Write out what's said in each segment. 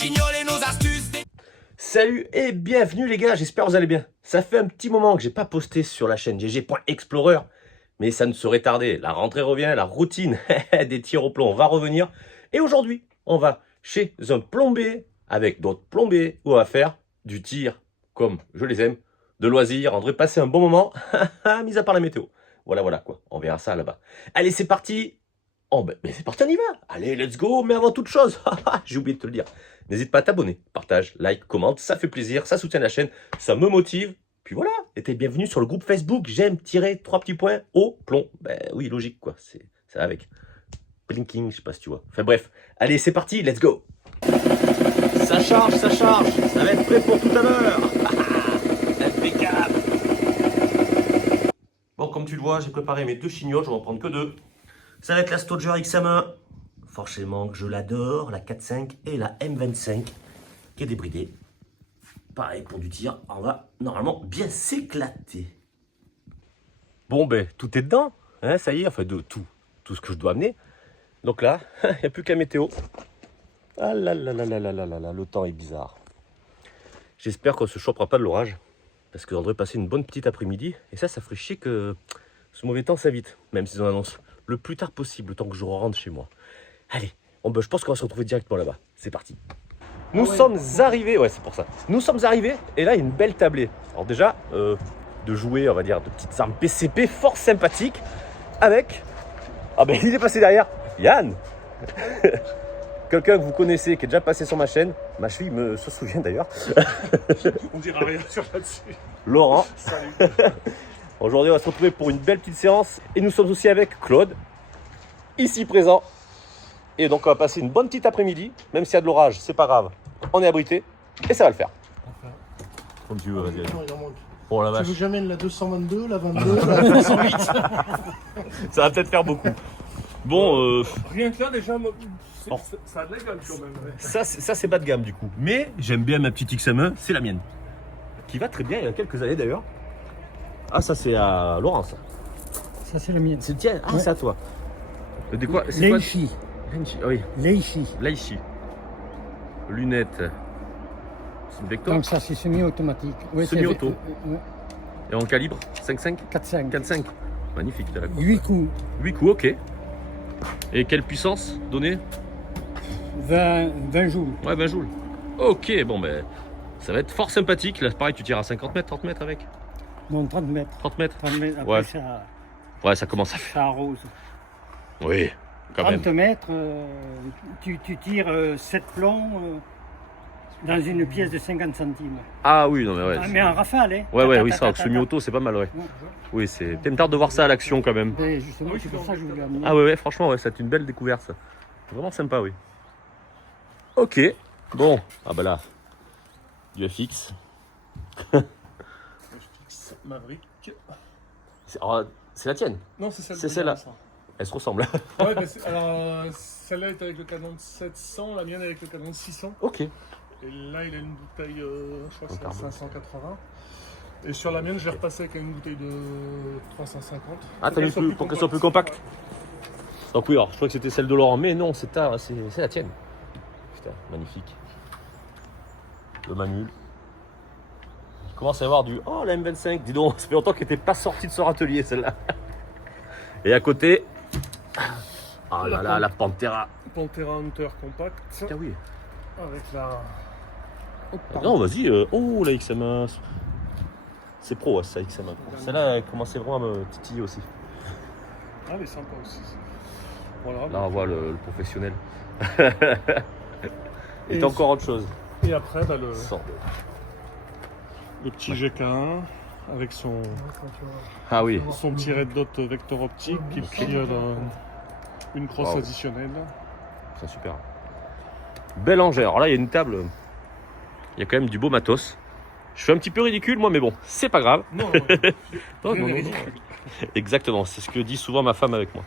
chignoler nos astuces. Salut et bienvenue les gars, j'espère que vous allez bien. Ça fait un petit moment que j'ai pas posté sur la chaîne GG.Explorer, mais ça ne saurait tarder. La rentrée revient, la routine des tirs au plomb va revenir. Et aujourd'hui, on va chez un plombier avec d'autres plombiers où on va faire du tir comme je les aime, de loisirs, on devrait passer un bon moment, mis à part la météo. Voilà quoi, on verra ça là-bas. Allez, c'est parti. Oh ben c'est parti, on y va. Allez, let's go. Mais avant toute chose, j'ai oublié de te le dire, n'hésite pas à t'abonner, partage, like, commente, ça fait plaisir, ça soutient la chaîne, ça me motive. Puis voilà, et t'es bienvenue sur le groupe Facebook j'aime-3 petits points au plomb. Ben oui, logique quoi, c'est ça avec blinking, je sais pas si tu vois. Enfin bref, allez, c'est parti, let's go. Ça charge, ça va être prêt pour tout à l'heure. Impeccable. Bon, comme tu le vois, j'ai préparé mes deux chignoles, je vais en prendre que deux. Ça va être la Stodger XM1. Forcément que je l'adore, la 4.5 et la M25 qui est débridée. Pareil pour du tir, on va normalement bien s'éclater. Bon ben, tout est dedans, hein, ça y est, enfin de tout ce que je dois amener. Donc là, il n'y a plus qu'à météo. Ah là là là là là là là là, le temps est bizarre. J'espère qu'on ne se chopera pas de l'orage, parce qu'on devrait passer une bonne petite après-midi. Et ça ferait chier que ce mauvais temps s'invite, même s'ils en annoncent le plus tard possible, le temps que je rentre chez moi. Allez, je pense qu'on va se retrouver directement là-bas. C'est parti. Nous sommes arrivés, ouais c'est pour ça. Nous sommes arrivés et là il y a une belle tablée. Alors déjà, de jouer, on va dire, de petites armes PCP fort sympathiques avec... Ah ben il est passé derrière, Yann. Quelqu'un que vous connaissez, qui est déjà passé sur ma chaîne. Ma cheville se souvient d'ailleurs. On dira rien sur là-dessus. Laurent. Salut. Aujourd'hui on va se retrouver pour une belle petite séance. Et nous sommes aussi avec Claude, ici présent. Et donc on va passer une bonne petite après-midi. Même s'il y a de l'orage, c'est pas grave. On est abrité et ça va le faire. Enfin, Comme tu veux, vas-y. non, il en manque. Oh la Tu vache. veux que j'amène la 222, la 22, la 208? Ça va peut-être faire beaucoup. Bon, Rien que là, déjà, Oh. ça a de la gueule quand même. Ouais. ça c'est bas de gamme du coup. Mais j'aime bien ma petite XM1, c'est la mienne. Qui va très bien il y a quelques années d'ailleurs. Ah ça c'est à Laurent ça. Ça, c'est le mien. C'est le tien. Ah Ouais. c'est à toi. De quoi? C'est quoi? Leishi. Lenchi, oui. Leishi. Laichi. Lunettes. C'est une Vector. Donc ça, c'est semi-automatique. Ouais, Semi-auto. Ouais. Et en calibre 5.5 4-5. 4.5. Magnifique. 8 coups. 8 coups, ok. Et quelle puissance donnée? 20 joules. Ouais, 20 joules. Ok, bon ben, ça va être fort sympathique. Là, pareil, tu tires à 50 mètres, 30 mètres avec? Non, 30 mètres. 30 mètres? 30 mètres. Après, Ouais. ça, Ouais, ça commence à faire. ça arrose. Oui, quand 30 même. mètres, tu tires 7 plombs dans une pièce de 50 centimes. Ah oui, non mais ouais. Ah, mais en rafale, hein. Ouais, oui, Ta, ça, ta, en ta, semi-auto, c'est pas mal, ouais. ta. Ouais. Oui, c'est. T'es une tarte de voir ça à l'action quand même. Et justement, c'est pour ça que je voulais amener. Ah ouais, franchement, ouais, c'est une belle découverte, ça. Vraiment sympa, oui. Ok, bon. Ah bah là, du FX. Maverick. C'est la tienne. Non, c'est celle C'est celle-là. ça. Elle se ressemble. Ouais, mais alors, celle-là est avec le canon de 700, la mienne est avec le canon de 600. Ok. Et là, il a une bouteille, je crois que En c'est carbone. 580. Et sur la mienne, je l'ai repassé avec une bouteille de 350. Ah, t'as mis plus, pour qu'elle soit plus compacte. Donc oui, alors je crois que c'était celle de Laurent, mais non, c'est la tienne. Putain, magnifique. Le manul. Il commence à y avoir du... Oh, la M25, dis donc, ça fait longtemps qu'elle n'était pas sortie de son atelier, celle-là. Et à côté... Oh là là, la Pantera. Pantera Hunter compact. Ah oui. Avec la... Non, vas-y. Oh, la XM1. C'est pro, ça, XM1. Celle-là, elle commençait vraiment à me titiller aussi. Ah, elle est sympa aussi. Voilà. Là, on voit le professionnel. Et Et t'as encore autre chose. Et après, bah, Sans. le petit GK1 avec son Ah oui. petit red dot vecteur optique et puis une crosse Wow. additionnelle. C'est super. Belle angère. Alors là, il y a une table. Il y a quand même du beau matos. Je suis un petit peu ridicule, moi, mais bon, c'est pas grave. Non, Non, rien non, n'est non. ridicule. Exactement, c'est ce que dit souvent ma femme avec moi.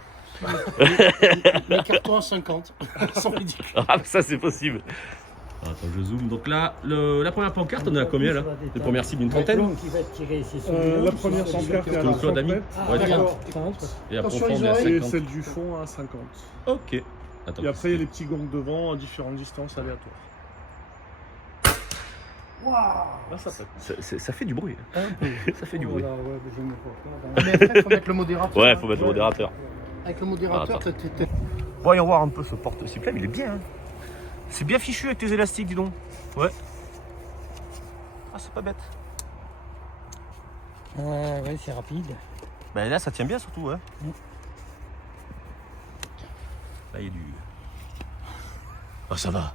Les cartons à 50 sont ridicules. Ah, ça, c'est possible. Attends, je zoome. Donc là, la première pancarte, on est à combien là? Les premières cibles, une Le trentaine? plomb qui va être tiré, c'est celui-là. La première pancarte est à Que le Claude a mis. 30 mètres. Ouais, D'accord. 30. Et après, Attention on les est à oreilles. Et 50. celle du fond à 50. Ok. Attends, Et après, il y a les petits gongs devant à différentes distances aléatoires. Waouh. Là, ça peut. Ça fait du bruit. Un peu. Ça fait du bruit. Voilà, ouais, je me vois pas. Mais après, il faut mettre le modérateur. Ouais, faut mettre le modérateur. Avec le modérateur, Attends. t'es- Voyons voir un peu ce porte-cyclette, il est bien. Hein. C'est bien fichu avec tes élastiques, dis donc. Ouais. Ah, c'est pas bête. Ouais, c'est rapide. Ben là, ça tient bien surtout. Hein. Mm. Là, il y a du. Ah, ça va.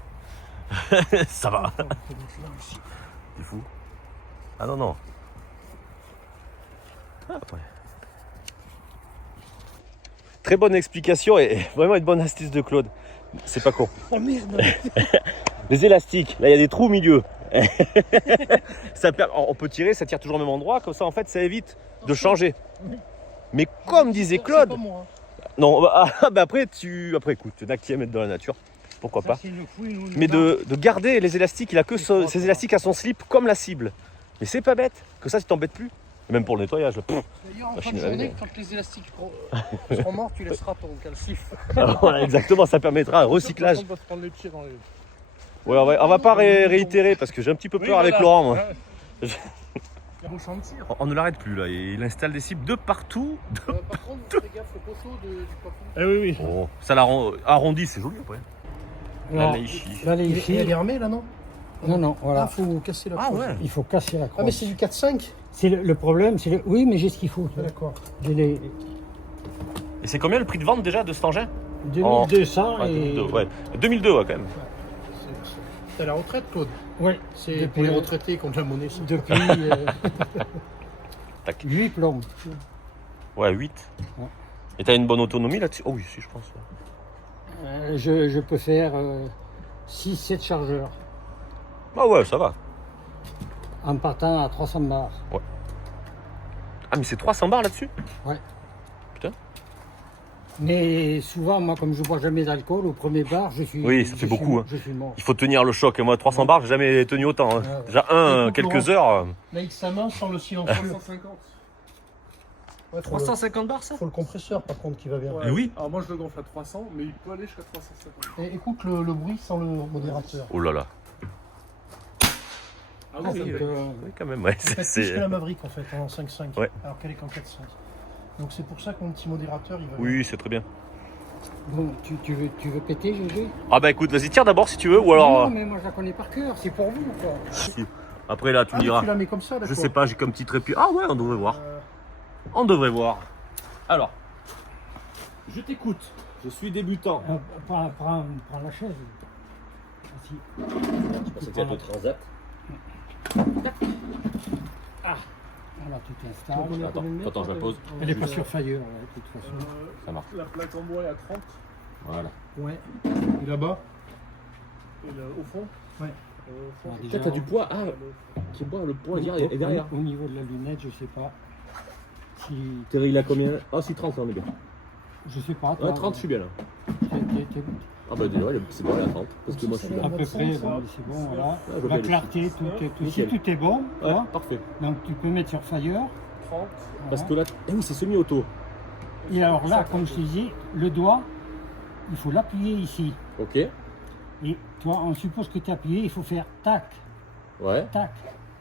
Ça va. C'est fou. Ah non, non. Ah, ouais. Très bonne explication et vraiment une bonne astuce de Claude. C'est pas con. Oh merde. Les élastiques, là il y a des trous au milieu. On peut tirer, ça tire toujours au même endroit, comme ça en fait ça évite de changer. Mais comme disait C'est Claude, pas moi. non, après écoute, t'as que tu aimes être dans la nature, pourquoi pas. Mais de garder les élastiques, il a que ces élastiques à son slip comme la cible. Mais c'est pas bête, que ça tu t'embêtes plus. Et même pour le nettoyage. Là, D'ailleurs, en fin Machine de à laver. journée, quand les élastiques seront morts, tu laisseras ton calcif. voilà, exactement, ça permettra un recyclage. On va se prendre les pieds dans les. Ouais, on va pas réitérer parce que j'ai un petit peu peur avec Laurent. Moi. Ouais. Il faut sentir. On ne l'arrête plus là, il installe des cibles de partout. Par contre, fais gaffe au poteau du plafond. Eh oui, oui. Oh, ça l'arrondit, c'est joli après. Alors, Là, ici. là, les Et ici. elle est armée là, non? Non, Ah, voilà. faut casser la Ah croche. ouais. Il faut casser la croix. Ah, mais c'est du 4-5? C'est le problème, c'est le... Oui, mais j'ai ce qu'il faut. Ah, d'accord. J'ai les Et c'est combien le prix de vente déjà de cet engin 2200 ouais, et... 2002, ouais. 2002 ouais, quand même. T'es à la retraite, Claude? Ouais, C'est pour les retraités qui ont de la monnaie. ça. depuis Tac. 8 plombs. Ouais, 8. Ouais. Et t'as une bonne autonomie là-dessus? Oh oui, si, je pense. Je peux faire 6-7 chargeurs Ah ouais, ça va. en partant à 300 bars. Ah, mais c'est 300 bars là-dessus? Mais souvent, moi, comme je bois jamais d'alcool, au premier bar, je suis... Oui, ça fait beaucoup, hein. Je suis mort. Il faut tenir le choc. Moi, 300 bars, j'ai jamais tenu autant. Hein. Ouais. Déjà, Écoute, quelques Laurent. heures. La X-Main sans le silencieux. 350. Ouais, faut 350 bars, ça? Faut le compresseur par contre qui va bien. Ouais. Eh oui. Alors moi je le gonfle à 300, mais il peut aller jusqu'à 350. Et écoute le bruit sans le modérateur. Oh là là. Ah Ah, oui, donc, Oui, quand même, ouais. En fait, plus que la Maverick en fait en 5.5. Ouais. Alors qu'elle est qu'en 4.5. Donc c'est pour ça que mon petit modérateur il va bien. Oui, c'est très bien. bon, tu veux péter, GG? Ah bah écoute, vas-y, tire d'abord si tu veux, ou alors... Non, mais moi, je la connais par cœur. C'est pour vous, quoi. Si. Après là, tu Ah, me mais diras. tu la mets comme ça, d'accord. Je sais pas, j'ai comme petit trépied. Ah ouais, on devrait voir. Euh, On devrait voir. Alors, je t'écoute. Je suis débutant. Prends la chaise. Assis. transat. Voilà, tu t'installes. Attends, je la pose. Elle est pas sur Fire, de toute façon. Ça marche. La plaque en bois est à 30. Voilà. Ouais. Et là-bas Et au fond Ouais. Au fond, Ah, c'est- déjà, du poids. Ah, qui boit le poids derrière. Au niveau de la lunette, je sais pas. Si... Thierry, il a combien? Ah, si 30, on est bien. Je sais pas. Ouais, 30, je suis bien là. T'es Ah bah déjà, c'est bon, il a 30. Parce que moi, je suis à là. peu près, bon, c'est bon, voilà. Ouais, je La vais clarté, tout est, Nickel. tout est bon. Ouais, hein. parfait. Donc tu peux mettre sur Fire. 30. Parce que là, eh oui, c'est semi-auto. Et alors là, comme je te disais, le doigt, il faut l'appuyer ici. Ok. Et toi, on suppose que tu as appuyé, il faut faire tac, Ouais. tac.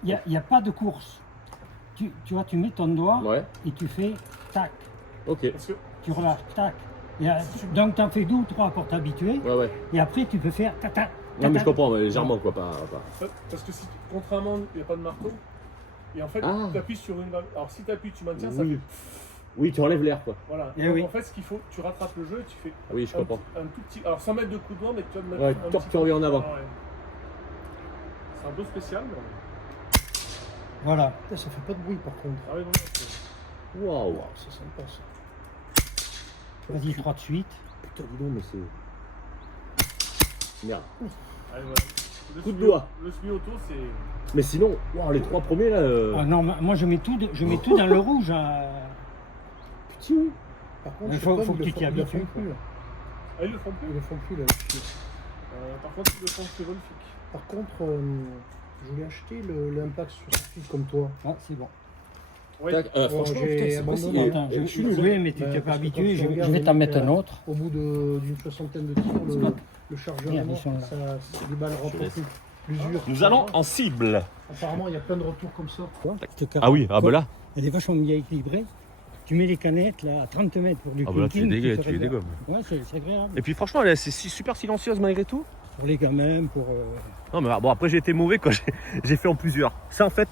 Il n'y a pas de course. Tu vois, tu mets ton doigt Ouais. et tu fais tac. Ok. Parce que Tu relâches tac. Donc tu en fais 2 ou 3 pour t'habituer. Ouais, ouais. Et après, tu peux faire tac, tac. Non, mais tac, je comprends, mais légèrement, quoi. Pas... parce que si, contrairement, il n'y a pas de marteau. Et en fait, Ah. tu appuies sur une valve. Alors si tu appuies, tu maintiens, ça Oui. fait. Oui, tu enlèves l'air, quoi. Voilà. Eh Donc, oui. en fait, ce qu'il faut, tu rattrapes le jeu et tu fais Ah oui, je comprends. un tout petit. Alors sans mettre de coup de doigt, mais tu vas mettre Ouais, un torque, petit tu reviens en coup. avant. Ah ouais. C'est un peu spécial. Mais... Voilà. ça fait pas de bruit par contre. Ah oui, non, c'est- Waouh. Wow, c'est sympa ça. Vas-y, 3 de suite. Putain, dis donc, mais c'est. Merde. Allez, voilà. Le Coup de semi- doigt. Le semi-auto, c'est. Mais sinon, waouh, les 3 premiers là. Ah non, moi je mets tout, je mets tout dans le rouge. Hein. Petit, oui. Par contre, Mais je faut- sais pas, faut ils que le tu t'y font- ils le habitues, font quoi. plus, là. Ah, ils le font plus. Ils le font plus là. Par contre, ils le font plus Volfic. Par contre, je voulais acheter l'impact sur circuit comme toi. Ah, c'est bon. Oui. franchement, j'ai c'est abandonné. possible. Attends, je suis nul. oui, mais tu Bah, t'es pas parce que habitué, quand tu je regardes vais t'en les mettre un mecs, autre. Au bout d'une soixantaine de tirs, le chargeur est Regarde, ils mort. sont là. Les balles rentrent laisse. plus. l'usure. Nous allons en cible. Apparemment, il y a plein de retours comme ça. Ah oui, ah bah là. Elle est vachement bien équilibrée. Tu mets les canettes là à 30 mètres pour du Ah bah là, clinking, tu les te régales. dégommes. Ouais, c'est agréable. Et puis franchement, elle est super silencieuse malgré tout. Pour les gamins, pour... Non mais bon, après j'ai été mauvais quand j'ai fait en plusieurs. Ça en fait,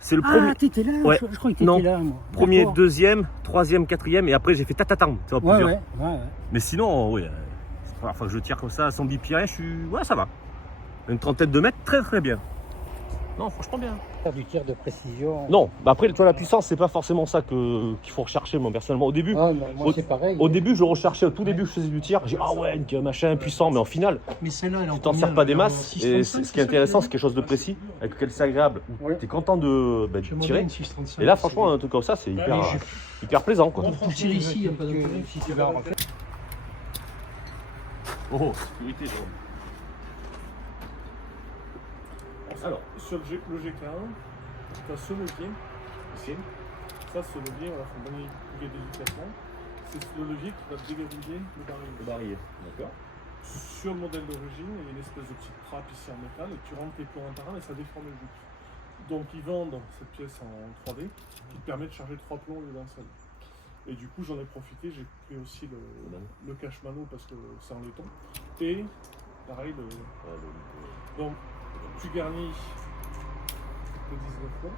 c'est le Ah, premier, t'étais là, Ouais. je crois que Non. t'étais là, moi. premier, D'accord. deuxième, troisième, quatrième et après j'ai fait tatatam. Tu vois, Ouais, plusieurs. ouais. Mais sinon, oui, c'est la première fois que je tire comme ça à 100 BPI, je suis... Ouais, ça va. Une trentaine de mètres, très très bien. Non, franchement bien. Faire du tir de précision. Non, bah après, tu vois, la puissance, c'est pas forcément ça qu'il faut rechercher, moi, personnellement. Au début, Ah, non, moi Au- c'est pareil. au début, je recherchais, au tout début, je faisais du tir. J'ai dit, ah ouais, un machin puissant, mais en final, Mais celle-là, elle est en tu t'en combien, sers pas des elle est en masses. 6,35, Et ce qui est intéressant, c'est quelque chose de précis, avec lequel c'est agréable. Ouais. Tu es content de Chez moi, tirer. une 6,35, Et là, franchement, un truc comme ça, c'est hyper, Allez, hyper plaisant, quoi. Pour tirer ici, il n'y a pas de problème. Si tu vas en fait. Oh, sécurité, Alors, Sur le G1, tu as ce levier, ici. Ça, ce levier, on va faire manipuler délicatement. C'est le levier qui va déverrouiller le barillet. barillet, d'accord. Sur le modèle d'origine, il y a une espèce de petite trappe ici en métal et tu rentres tes plombs en et ça déforme le jus. Donc ils vendent cette pièce en 3D qui te permet de charger 3 plombs au lieu d'un seul. Et du coup j'en ai profité, j'ai pris aussi le cache mano parce que c'est en laiton. Et pareil, donc tu garnis tes 19 plombs.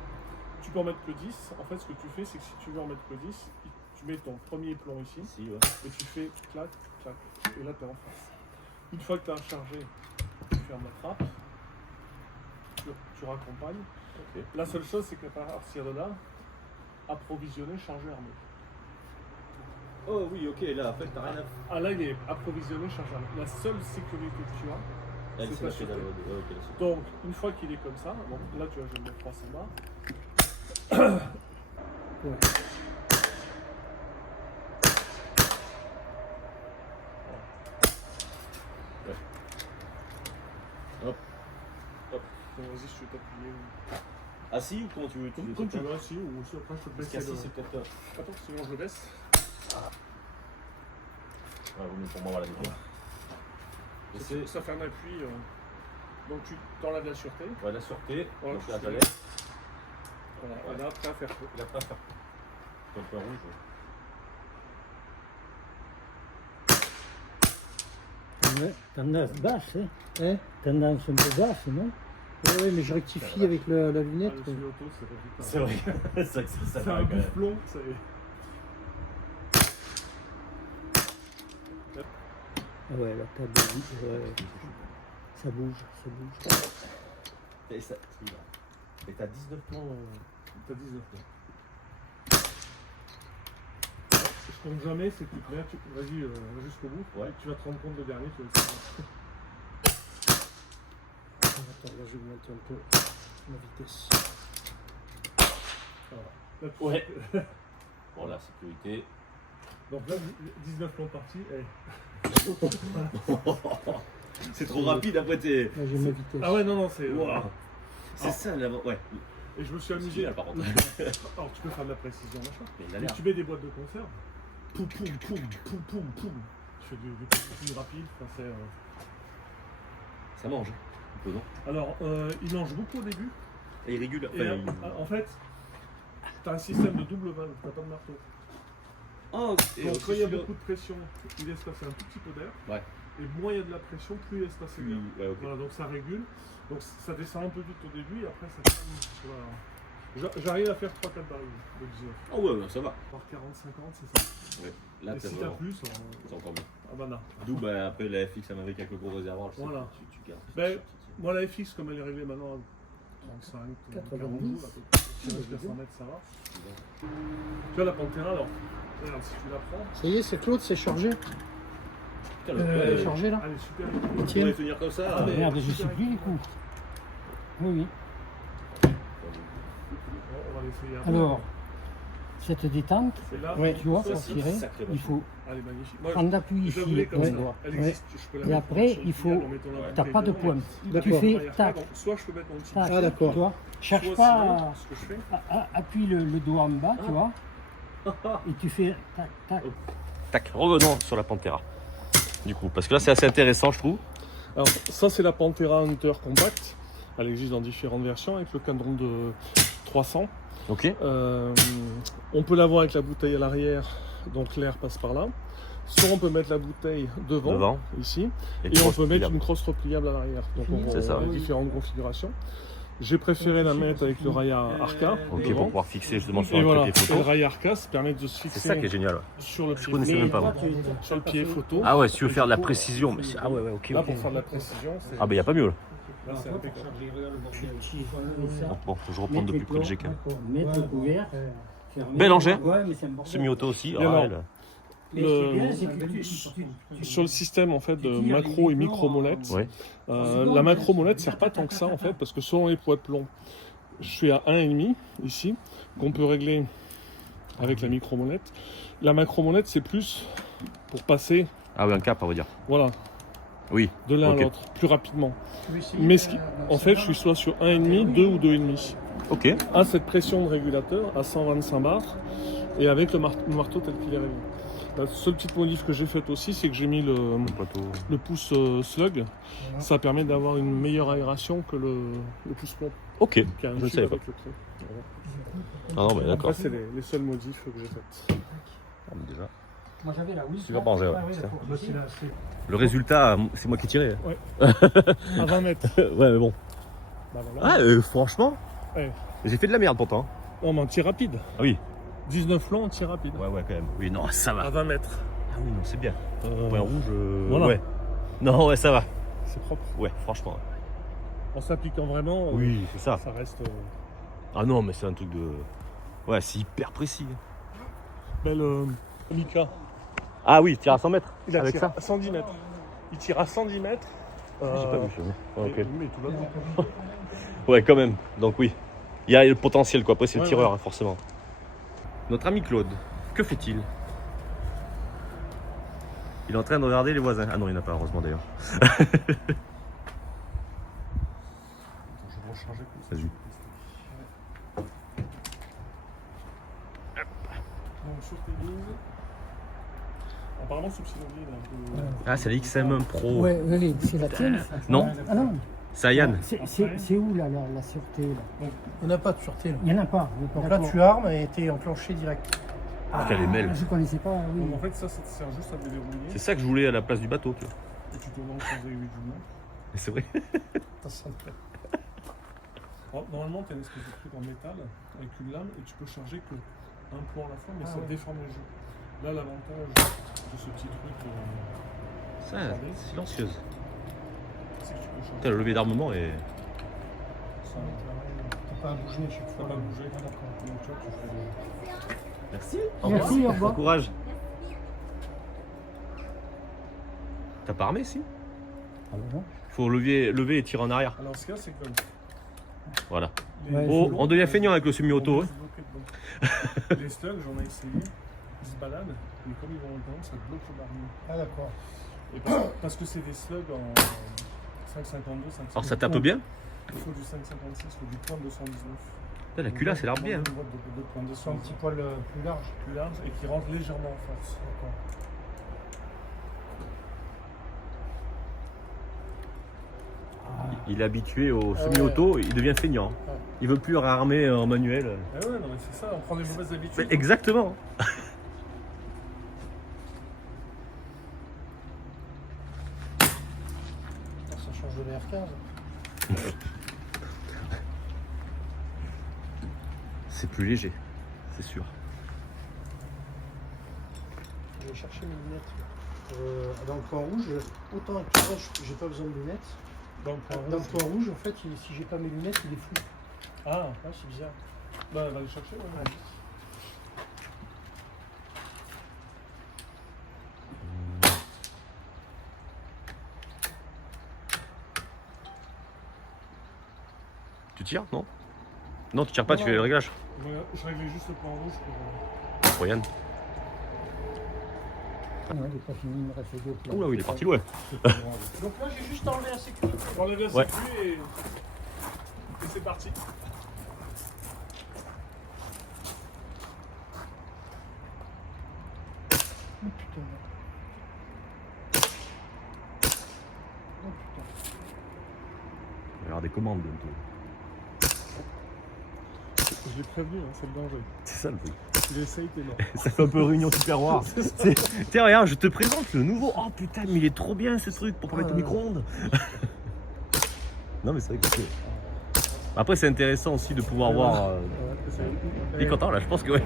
Tu peux en mettre que 10. En fait ce que tu fais c'est que si tu veux en mettre que 10, tu mets ton premier plomb ici et tu fais clac, clac. Et là tu es en face. Une fois que tu as chargé, tu fermes la trappe, tu raccompagnes. Ok. La seule chose, c'est qu'à partir de là, approvisionner, charger, armé. Oh oui, ok, là, en fait, t'as rien à... Ah là, il est approvisionné, chargé, armé. La seule sécurité que tu as, c'est ta sûreté. Donc, une fois qu'il est comme ça, donc là, tu as je mets 300 barres. Hop. Hop. Donc, vas-y, je vais t'appuyer. Assis ou comment tu veux? Comme tu veux, assis, ou aussi après, je peux te baisser. Assis, c'est peut-être... Attends, sinon je le baisse. Ouais, pour moi, voilà. Ça fait un appui. Donc tu t'enlèves la sûreté. Ouais, la sûreté, Voilà, donc la je palette, Voilà, on est prêt à faire feu. la pas faire. Comme un rouge. Ouais, tendance basse, hein. Hein Tendance un peu basse, non? Ouais, mais je rectifie avec la lunette. Ah, le semi-auto, c'est résultat. C'est vrai, ça C'est va un quand même. bouffe-plomb, c'est... Ah ouais, la table, ouais. Ça bouge. Et ça, et t'as 19 plombs. T'as 19 points. Je compte jamais, c'est que tu te mets, vas-y, jusqu'au bout. Ouais. Tu vas te rendre compte de dernier, tu vas essayer. Attends, là je vais mettre un peu ma vitesse. Voilà. Là, tu Ouais. sais Bon, la sécurité. que- Donc là, 19 plombs partis. C'est trop rapide, après t'es... Là j'ai ma vitesse. Ah ouais, non, c'est... Wow. C'est ça, là, ouais. Et je me suis C'est amusé. génial, par contre. Alors tu peux faire de la précision, machin. Mais il a Mais l'air. tu mets des boîtes de conserve. Poum, poum, poum, poum, poum, poum. Tu fais du plus rapide. Enfin, c'est, Ça mange, un peu, non? Alors, il mange beaucoup au début. Et il régule, Et en fait, tu as un système de double valve, tu n'as pas de marteau. Oh, Donc quand il y a beaucoup de pression, il laisse passer un tout petit peu d'air. Ouais. Et moins il y a de la pression, plus il laisse passer d'air. Ouais, ok. Voilà, donc ça régule. Donc ça descend un peu vite au début et après ça calme. Voilà. J'arrive à faire 3-4 barils de 19. Oh ouais, bah, ça va. Par 40-50, c'est ça. Ouais. Là, Et t'as si t'as vraiment... plus, C'est encore mieux. ah bah non. D'où, bah, après, la FX avec quelques gros réservoirs, je sais Voilà. que tu gardes. Ben, moi la FX, comme elle est réglée maintenant à 35, 40 jours, à peu près. Si on reste à 100 mètres, ça va. Tu vois la Pantera, alors, regarde, si tu la prends, Ça y est, c'est Claude, c'est chargé. Putain, Chargé là. elle est super. on pourrait Tiens. tenir comme ça. Ah, mais- Merde, je sais plus les coups. Oui. On va l'essayer après. Alors, cette détente, C'est là. Ouais. tu vois, Ça, pour c'est tirer, sacrément. il faut Elle est magnifique. Moi, prendre l'appui je ici. la voulais comme ouais, ça. ouais. Elle Ouais. existe. Je peux la Et mettre après, sur le il filial faut- en mettant la T'as pas de bouteille pointe. dedans. Tu D'accord. fais Arrière, tac, donc, soit je peux mettre mon petit tac, Ah, d'accord. tu vois. Cherche soit pas sinon, à, ce que je fais. appuie le doigt en bas, tu vois. Et tu fais tac, tac. Tac, revenons sur la Pantera. Du coup, parce que là, c'est assez intéressant, je trouve. Alors, ça, c'est la Pantera Hunter Compact. Elle existe dans différentes versions avec le cadran de 300. Ok. On peut l'avoir avec la bouteille à l'arrière, donc l'air passe par là. Soit on peut mettre la bouteille devant. Ici, et on peut mettre une crosse repliable à l'arrière. Donc on a différentes configurations. J'ai préféré la mettre avec le rail Arca. Ok, devant. pour pouvoir fixer justement sur Et un voilà, côté et le photo. rail Arca ça permet de se C'est fixer ça qui est génial. Ouais. sur le pied connaissais photo. même pas, moi. Sur le pied photo. Ah ouais, si tu veux faire de la précision. Mais ah ouais, ok. Là, pour faire de la précision, c'est Ah bah y a pas mieux là. là, c'est impeccable. Donc bon, faut que je reprenne de plus près le GK. Mettre le couvert. Bel engin. Ouais, mais c'est important. Semi-auto aussi. Et alors, Ah, elle. Mais ce qui est bien, c'est que Sur le système en fait de macro et micro molette, Ouais. la macro molette sert pas tant que ça en fait parce que selon les poids de plomb, je suis à 1,5 ici qu'on peut régler avec la micro molette. La macro molette c'est plus pour passer, Ah ouais, un cap, on va dire. voilà, Oui. de l'un Ok. à l'autre plus rapidement. Mais en fait, je suis soit sur 1,5, 2 ou 2,5. Ok. À cette pression de régulateur à 125 bars et avec le marteau tel qu'il est réglé. La seule petite modif que j'ai faite aussi, c'est que j'ai mis le pouce slug. Ça permet d'avoir une meilleure aération que le pouce plomb. Ok. Qui a un Je ne tube savais pas. avec le trait. Voilà. Ah non, mais d'accord. Après, c'est les seuls modifs que j'ai faits. Ah, mais déjà. Moi j'avais la Wii. Super pensé, ouais. Ah oui, Putain. d'accord. Bah, c'est là, c'est- Le résultat, c'est moi qui ai tiré. À 20 mètres. Ouais, mais bon. Bah, voilà. Ah, franchement, Ouais. j'ai fait de la merde pourtant. Non, mais en tir rapide. Ah oui. 19 longs en tir rapide. Ouais, ouais, quand même. Oui, non, ça va. À 20 mètres. Ah oui, non, c'est bien. Point rouge, Voilà. ouais. Non, ouais, ça va. C'est propre. Ouais, franchement. En s'appliquant vraiment, Oui, c'est ça. ça reste. Ah non, mais c'est un truc de... Ouais, c'est hyper précis. Belle Mika. Ah oui, tire à 100 mètres Il a avec tiré ça. à 110 mètres. Il tire à 110 mètres. J'ai pas vu ça. Ouais, ok. Mais tout va bien. Ouais, quand même. Donc oui. Il y a le potentiel, quoi. Après, c'est le Ouais, tireur, hein, forcément. Notre ami Claude, que fait-il? Il est en train de regarder les voisins. Ah non, il n'y en a pas, heureusement d'ailleurs. Je vais recharger plus. Vas-y. Donc, sur tes lignes. Apparemment, ce petit levier, il est un peu. Ah, c'est la XM1 Pro. Ouais, oui, c'est la tienne. ça. Non, Ah non, c'est Ayane. C'est où là, la sûreté là il n'y en a pas de sûreté. Là. Il n'y en a pas. Donc là, tu armes et t'es enclenché direct. Ah, les mêles. Je connaissais pas, oui. Donc, en fait, ça sert juste à déverrouiller. C'est ça que je voulais à la place du bateau. Tu vois. Et tu te lances sans aiguille du monde. Mais c'est vrai. Attention. Alors, normalement, tu as une espèce de truc en métal avec une lame et tu peux charger que un plomb à la fois, mais ça déforme les jeux. Là, l'avantage de ce petit truc, Ça, silencieuse. c'est que tu peux charger. Putain, le levier d'armement est... Ça T'as pas à bouger à chaque n'a fois. pas bougé. Donc, tu vois, tu fais le... Merci. Merci, au revoir. Bon courage. T'as pas armé, si? Ah bon. Faut lever et tirer en arrière. Alors, ce qu'il y a, c'est que. Voilà. Ouais, Oh, plombs, on devient feignant avec le semi-auto. on Hein. peut se bloquer dedans. Les slugs, j'en ai essayé. Ils se baladent, mais comme ils vont dedans, ça bloque le barnier. Ah d'accord. Et parce que c'est des slugs en 5,52, 5,52. Alors ça tape bien. Il faut du 5,56, il faut du point 219. Putain, la culasse, elle a l'air bien. Hein. Une boîte de point C'est un 219 petit poil plus large. plus large et qui rentre légèrement en force. D'accord. Il est habitué au semi-auto, il devient feignant. Ouais. Il veut plus réarmer en manuel. Ah ouais, non, mais c'est ça, on prend des mauvaises habitudes. Mais exactement. Ça change de l'AR15. C'est plus léger, c'est sûr. Je vais chercher mes lunettes. Dans le point rouge, autant actuellement, j'ai pas besoin de lunettes. Dans le point Dans le rouge. point rouge, en fait, si j'ai pas mes lunettes, il est flou. Ah, Ah, c'est bizarre. bah, on va les chercher, ouais. Tu tires, non? Non, tu tires pas, tu fais le réglage. Je réglais juste le point rouge pour. Pour Yann. Non, il n'est pas fini, il me reste d'autres là. Oula, oui, il est parti loin. Donc là, j'ai juste enlevé la sécurité. On enlève la Ouais. sécu et c'est parti. Oh putain. Oh putain. avoir des commandes bientôt. Je l'ai prévenu, hein, c'est le danger. C'est ça le truc. Il essaye, t'es mort. Ça fait un peu réunion super rare. Tiens, regarde, je te présente le nouveau. Oh putain, mais il est trop bien ce truc pour mettre au micro-ondes. Non, mais c'est vrai que c'est. Après, c'est intéressant aussi de pouvoir voir. Il est content là, je pense que ouais.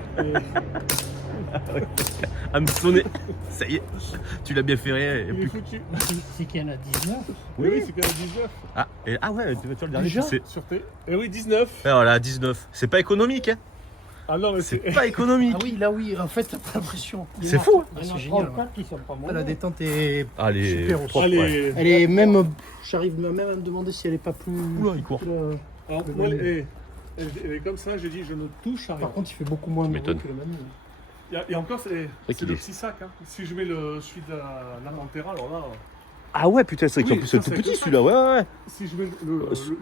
À me sonner. Ça y est, tu l'as bien fait rien. Et Il est puis... foutu. C'est qu'il y en a 19. Oui, c'est quand même 19. Ah ouais, tu vois le dernier, Déjà tu sais. Sur tes... Eh oui, 19. Et voilà, 19. C'est pas économique, hein. Ah non, mais C'est c'est... pas économique. Ah oui, là oui, en fait, t'as pas l'impression. C'est fou. Ah, Il y en c'est a génial. 34 qui sont pas mauvais. La détente est Allez, super aussi. propre, ouais. Allez. Elle est même. J'arrive même à me demander si elle est pas plus. Oula, il court. Alors, moi, elle est comme ça, j'ai dit, je ne touche à rien. Par contre, il fait beaucoup moins de bruit m'étonnes. que le Manu. Et encore, c'est vrai c'est qu'il le est- petit sac. Hein. Si je mets celui de l'Armentera, alors là, Ah ouais, putain, c'est vrai Oui, qu'en plus ça, c'est tout c'est petit que celui-là, ouais. si je mets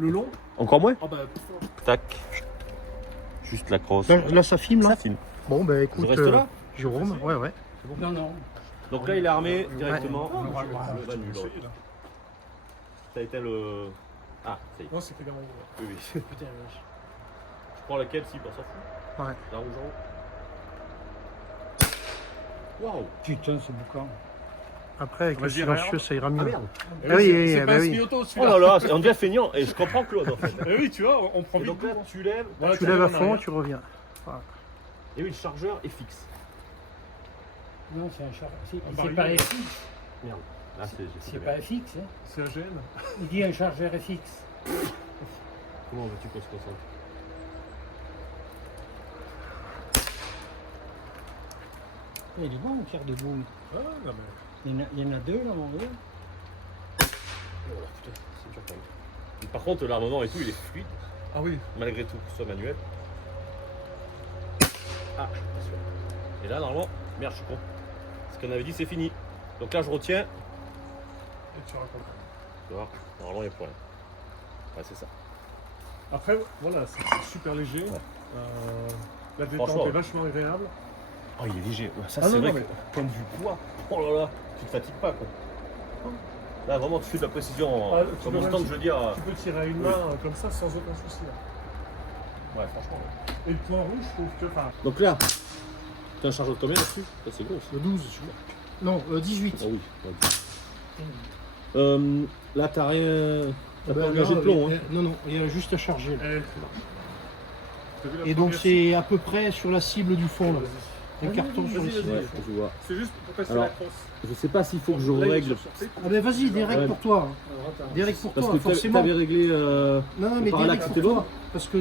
le long, Encore moins. ah bah, Tac. Juste la crosse. Là, ça filme, Ça là. filme. Bon, bah Je écoute. reste là. Jérôme, ouais. Non, non. Donc là, il est armé directement. non, Le je vais Manu, là. essayer, là. Ça a été le. Ah, ça y est. Non, c'est également Oui, oui. Putain, wesh. Je prends laquelle, si, on s'en fout. Ouais. La rouge en haut. Waouh. Putain, ce boucan. Après, avec le Vas-y, silencieux, regarde. ça ira Ah mieux. merde. Eh Ah oui, c'est bah pas un oui. Spioto, Oh celui-là. là là, on devient feignant. Et je comprends Claude en fait. Eh oui, tu vois, on prend Et vite. donc là, tu lèves. Voilà, Tu lèves à en fond, arrière. tu reviens. Et oui, le chargeur est fixe. Non, c'est un char. C'est baril. pas FX. Merde. Ah, C'est pas FX. Hein. C'est AGN. Il dit un chargeur FX. Comment veux-tu qu'on se concentre? Il est bon, Pierre de Boum. Ah, non, mais... Il y en a deux, là, mon gars. Oh là, putain, c'est dur quand même. Mais par contre, l'armement et tout, il est fluide, Ah oui. malgré tout, que ce soit manuel. Ah, attention. Et là, normalement, merde, je suis con. Ce qu'on avait dit, c'est fini. Donc là, je retiens. Et tu racontes. Tu vois, normalement, il n'y a plus rien. Ouais, c'est ça. Après, voilà, c'est super léger. Ouais. La détente Franchement, est vachement agréable. Oh, il est léger. Ouais, ça, Ah c'est non, vrai non, que, point de vue poids, oh là là, tu te fatigues pas, quoi. Là, vraiment, tu fais de la précision. Ah, tu Comme peux on même- tente, je veux dire. Tu peux tirer à une main comme ça sans aucun souci. Là. Ouais, franchement. Ouais. Et le point rouge, je trouve que. Enfin, Donc là, t'as un chargeur de combien là-dessus? Ça, c'est gros. Le 12, celui-là. Non, 18. Ah oui. Là, t'as rien. T'as Bah, pas engagé de là, plomb, hein. Non, il y a juste à charger. Là. t'as vu la Et donc, première c'est à peu près sur la cible du fond, là. Vas-y. Un carton sur le vas-y, cible. vas-y. Ouais, je vois. C'est juste pour passer Alors, la crosse. Je sais pas s'il faut que je Là, il est règle. sur sortie. Ah, ben vas-y, des règles Ouais. pour toi. Alors, attends. Des règles pour Parce toi, que forcément. t'avais réglé. Non, mais des règles parallaxe, pour c'était toi. bon. Parce que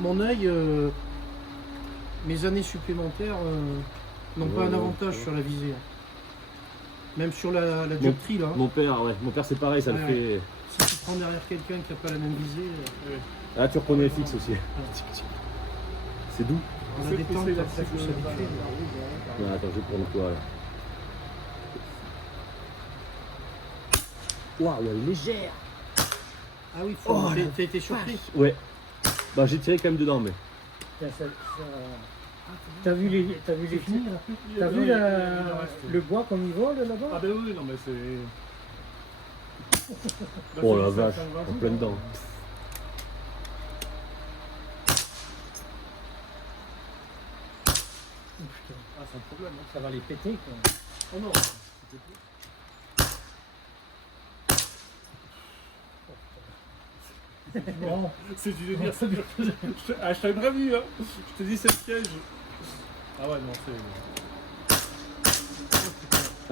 mon œil, mes années supplémentaires n'ont pas un avantage sur la visée. Même sur la dioptrie, là. Mon père, c'est pareil, ça le Ouais. fait. Si tu prends derrière quelqu'un qui n'a pas la même visée, Ah, tu reprenais FX aussi. C'est doux. la détente, essayer après, faut s'habituer. Ouais, attends, je vais prendre quoi là. Waouh, elle est légère. Ah oui, t'as été surpris. Ouais. Bah, j'ai tiré quand même dedans, mais. T'as vu les. T'as vu C'est les. fini, là. T'as vu le bois comme il vole Ah là-bas? ben oui, non mais c'est... Oh la vache, en plein dedans. Oh, putain, Ah, c'est un problème. Hein. ça va les péter quoi. Oh non. Bon, C'est du délire, ça. Je t'avais prévenu, hein. Je te dis, c'est le piège. Ah ouais, non, c'est...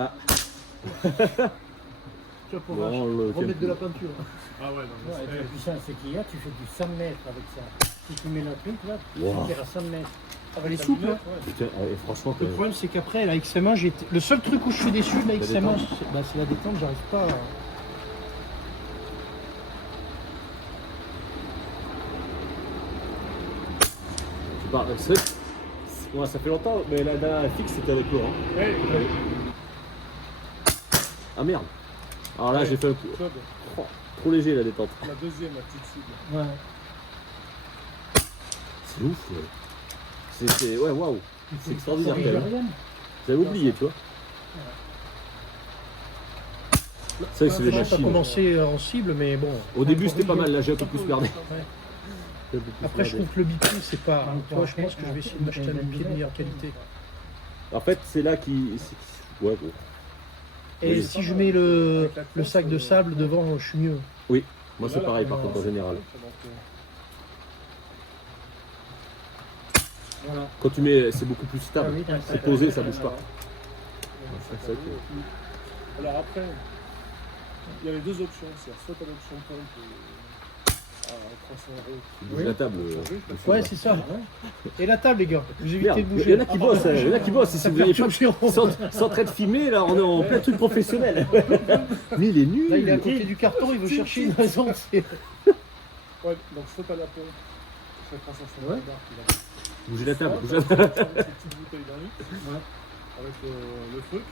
Ah. tu vas pouvoir Bon, remettre de la peinture. Ah ouais, non, mais Ouais, et c'est... la puissance qu'il y a, tu fais du 100 mètres avec ça. Si tu mets la truc là, Wow. tu tires à 100 mètres. Ah, elle est souple, hein. Putain, franchement, Le problème, c'est qu'après, la XM1, le seul truc où je suis déçu de la XM1, détente. c'est la détente, j'arrive pas à... tu parles. C'est vrai que- ouais, ça fait longtemps, mais la dernière fixe c'était avec Laurent. Ouais, Ah merde. Alors là, Ouais. j'ai fait un coup. Claude, Oh, trop léger la détente. la deuxième, la petite cible. Ouais. C'est ouf. Ouais, ouais waouh. C'est extraordinaire quand même. Rien. J'avais oublié, tu vois. Ça, c'est des J'ai pas machines. commencé en cible, mais bon. Au début, c'était pas mal. Là, j'ai un peu plus perdu. Après, je trouve que le bipied, c'est pas. Moi, je pense que je vais essayer de m'acheter un bipied de meilleure qualité. En fait, c'est là qui. Ouais, bon. Et Oui. si je mets le sac de sable devant, je suis mieux. Moi, c'est pareil, par contre, en général. Voilà. Quand tu mets, c'est beaucoup plus Ah stable. oui, C'est posé, ça bouge pas. C'est ça Alors après, il y a les deux options. C'est-à-dire soit tu as l'option pompe à 300 € qui bouge la table. Ouais, c'est ça. Et la table, les gars. Vous évitez Merde, de il bouger. y en a qui bossent, il y en a qui bossent. Si Ça vous voyez pas, perturbe Jérôme. sans train de filmer, là, on est en plein truc professionnel. Mais il est nul. Là, il est à côté du carton, il veut chercher une raison. Ouais, donc soit tu as la pompe, c'est 350 Ouais. bars qui va. Bougez la table. Soit tu as une petite bouteille d'un litre avec le truc,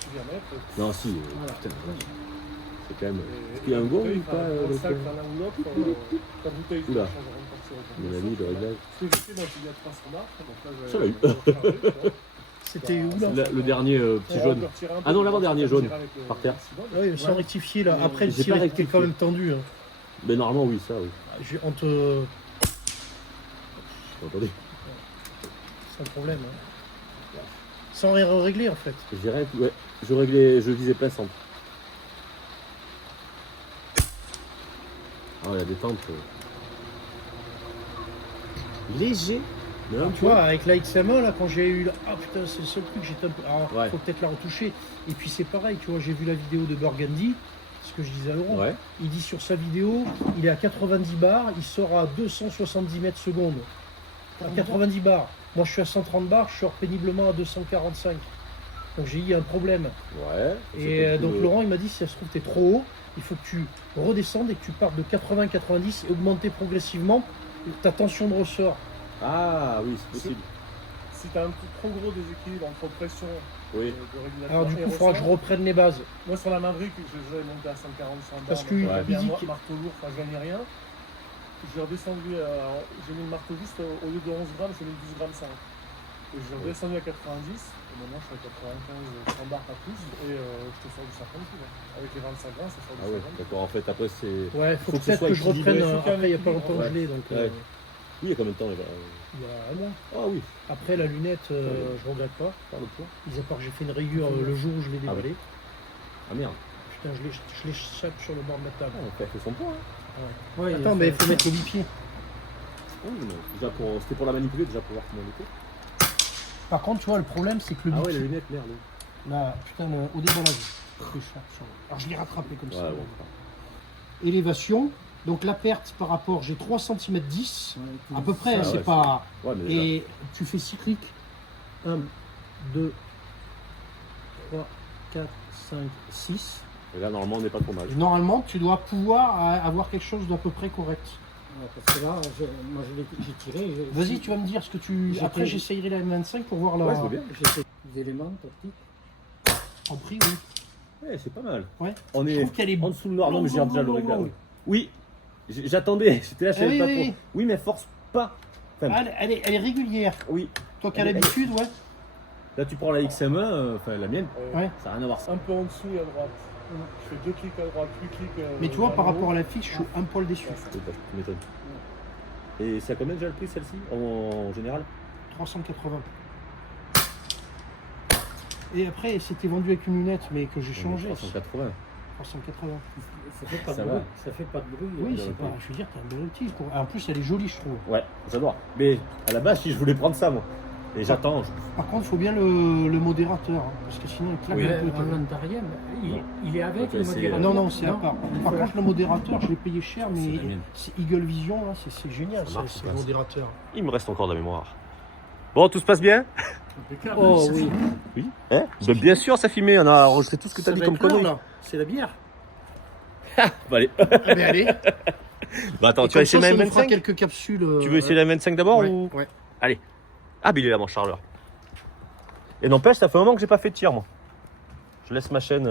tu viens mettre. Non, si, putain, c'est quand même. Est-ce qu'il y a un la gong bouteille, ou pas dans le le sac, truc t'as l'un ou l'autre, ta bouteille, tu Oula. la changes en partie avec Mon ami, le réglage. Ce que j'ai fait, donc il y a 300 bars. Donc là, Ça l'a eu. C'était où là Le dernier petit jaune. Ah non, l'avant-dernier jaune, par terre. Oui, sans rectifier là. Après, le J'ai tir pas était quand rectifié. même tendu. Hein. Mais normalement, oui, ça, oui. Entre. Attendez, Sans problème. Hein. Sans rien régler en fait. j'irais, ouais, je visais plein centre. Ah, la détente. Léger. Mais là, Tu vois, avec la XM1, là, quand j'ai eu. Ah putain, c'est le seul truc, j'étais un peu. Alors, Ouais. faut peut-être la retoucher. Et puis c'est pareil, tu vois, j'ai vu la vidéo de Burgundy, ce que je disais à Laurent. Ouais. Il dit sur sa vidéo, il est à 90 bars, il sort à 270 mètres secondes. À 90 bars. Moi, je suis à 130 bars, je sors péniblement à 245. Donc j'ai eu un problème. Ouais. Et donc Laurent, il m'a dit, si ça se trouve, t'es trop haut, il faut que tu redescendes et que tu partes de 80-90 et augmenter progressivement ta tension de ressort. Ah oui, c'est possible. Si tu as un trop gros déséquilibre entre pression Oui. de régulateur Alors du et coup, il faudra que je ressort, reprenne les bases. moi sur la Maverick, je les ai montés à 140 Parce bars, que donc il j'avais dit un que- marteau lourd, enfin je gagnais rien. J'ai redescendu, j'ai mis le marteau juste au lieu de 11 grammes, j'ai mis 12 grammes 5. Et j'ai redescendu à 90, et maintenant je suis à 95, 100 bars pas plus, et je te sors du 50 kg. Avec les 25 grammes, ça sort du Ah ouais, 50. d'accord. En fait, après, c'est. Ouais, Faut faut que ce peut-être soit que je reprenne. équilibré. Après, il n'y a pas longtemps que Ouais. je l'ai, donc Ouais. Oui, il y a combien de temps déjà il y a un mois. Ah oui, Après, la lunette, je regrette pas. par le poids. Mis à part que j'ai fait une rayure le jour où je l'ai Ah déballé. Ah merde. Putain, je l'échappe sur le bord de la table. Ah, on fait son poids. Hein. Ouais, Attends, mais il faut mettre le bipied. Oui, mais déjà c'était pour la manipuler, déjà pour voir comment elle était. Par contre, tu vois, le problème, c'est que le Ah ouais, bipied. les lunettes, merde. Là, putain, au déballage. Alors, je l'ai rattrapé comme Ouais, ça. ouais. Élévation. Donc, la perte par rapport, j'ai 3 cm 10. À peu près, Ah c'est ouais, pas. Ouais, mais déjà. Et tu fais cyclique. 1, 2, 3, 4, 5, 6. Et là, normalement, on n'est pas trop mal. Et normalement, tu dois pouvoir avoir quelque chose d'à peu près correct. Ouais, parce que là, moi j'ai tiré. Vas-y, tu vas me dire ce que tu. J'étais- Après, j'essayerai la M25 pour voir la. Ouais, je veux bien. J'ai fait des éléments tactiques. En prix, oui. Ouais, c'est pas mal. Ouais. On Je est trouve qu'elle est. en dessous le noir. Non, mais j'ai Long, déjà le long, réglage. long. Oui, j'attendais. J'étais là, je Ah savais oui, pas oui, trop. oui. Oui, mais force pas. Enfin, Ah, elle est régulière. oui. Toi qui as Elle est- l'habitude, ouais. Là, tu prends la XM1, enfin la mienne, Ouais. ça n'a rien à voir. Un peu en dessous et à droite. Je fais 2 clics à droite, 8 clics. Mais tu vois, vers par le rapport haut. à la fiche, je suis un poil déçu. Oui, bah, tu m'étonnes. Et ça a combien déjà le prix celle-ci en général 380. Et après, c'était vendu avec une lunette, mais que j'ai changé. 380. 380. Ça fait pas de Ça bruit. va. Ça fait pas de bruit. Oui, Ouais, c'est ouais. pas. Je veux dire, t'as un bel outil. En plus, elle est jolie, je trouve. Ouais, j'adore. Mais à la base, si je voulais prendre ça, moi. Et j'attends. Par contre, il faut bien le modérateur, hein, parce que sinon, il claque Oui. un peu. En intérieur, il est avec Ok, le c'est- modérateur. Non, non, c'est à Non. part. Par contre, le modérateur, je l'ai payé cher, C'est mais la mienne. c'est Eagle Vision, là, c'est génial, Ça marche, c'est ça le passe. modérateur. Il me reste encore de la mémoire. Bon, tout se passe bien? Impeccable. Oh oui. Oui. Hein? Ben, bien sûr, ça filmé. On a enregistré tout ce que tu Ça as dit va comme être l'heure, conneries. là. C'est la bière. Bah, allez. Ah, mais allez. Bah, attends, Et tu vas comme essayer ça, la ça nous fera M25? quelques capsules. Tu veux essayer la M25 d'abord ouais, ou... ouais. Allez. Ah, mais il est là, mon charleur. Et n'empêche, ça fait un moment que j'ai pas fait de tir, moi. Je laisse ma chaîne.